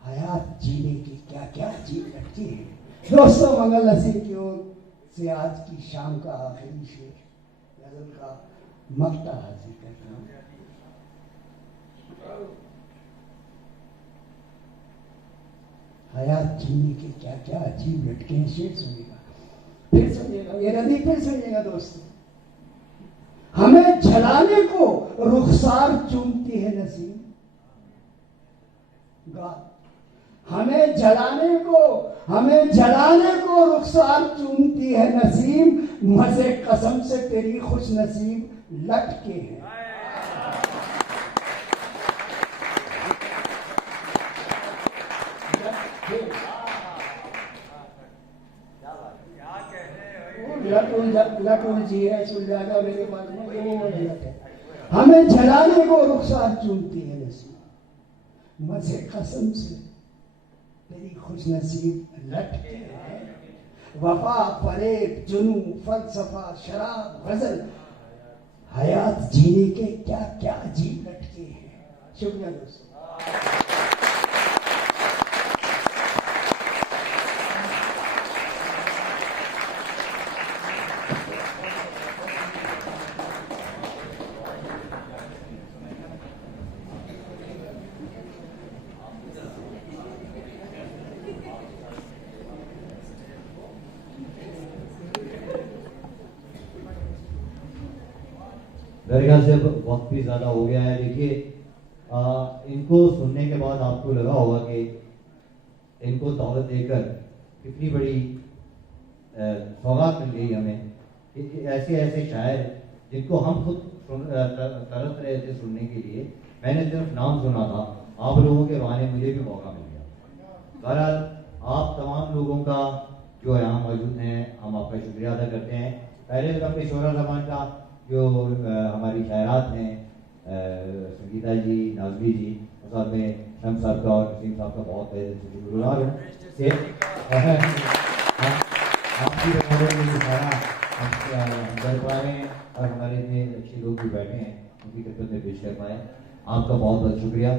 हयात जीने की क्या क्या अजीब लटके हैं। दोस्तों, मंगल नसीर की ओर से आज की शाम का आखिरी शेर गजल का मक्ता हाजिर करता हूं। हयात जीने के क्या क्या अजीब लटके हैं। शेर सुनिएगा, फिर सुनिएगा, ये रदी फिर सुनिएगा दोस्तों। हमें जलाने को रुखसार चूमती है नसीब, हमें जलाने को रुखसार चूमती है नसीब, मजे कसम से तेरी खुश नसीब लटके हैं। लट उलझी है, सुलझाना मेरे पास में वो है। हमें जलाने को रुखसार चूमती है नसीब, मजे कसम से तेरी खुश नसीब लटके हैं। वफा, फरेब, जुनू, फलसफा, शराब, गजल, हयात जीने के क्या क्या अजीब लटके हैं। शुक्रिया दोस्तों। मेरे ख्याल से वक्त भी ज़्यादा हो गया है। देखिए, इनको सुनने के बाद आपको लगा होगा कि इनको दावत देकर कितनी बड़ी सौगात मिल गई हमें। ऐसे ऐसे शायर जिनको हम खुद तरस रहे थे सुनने के लिए। मैंने सिर्फ नाम सुना था, आप लोगों के बहाने मुझे भी मौका मिल गया। बहरहाल आप तमाम लोगों का जो यहाँ मौजूद हैं, हम आपका शुक्रिया अदा करते हैं। पहले तो अपने शोरा ज़बान का जो हमारी शायरात हैं, संगीता जी, नाज़मी जी, और साथ में शम साहब का और नसीम साहब का बहुत तहे दिल से शुक्रगुजार हूँ आपकी सारा हम कर पा रहे हैं और हमारे इतने अच्छे लोग भी बैठे हैं उनकी खिदमत में पेश कर पाए। आपका बहुत बहुत शुक्रिया।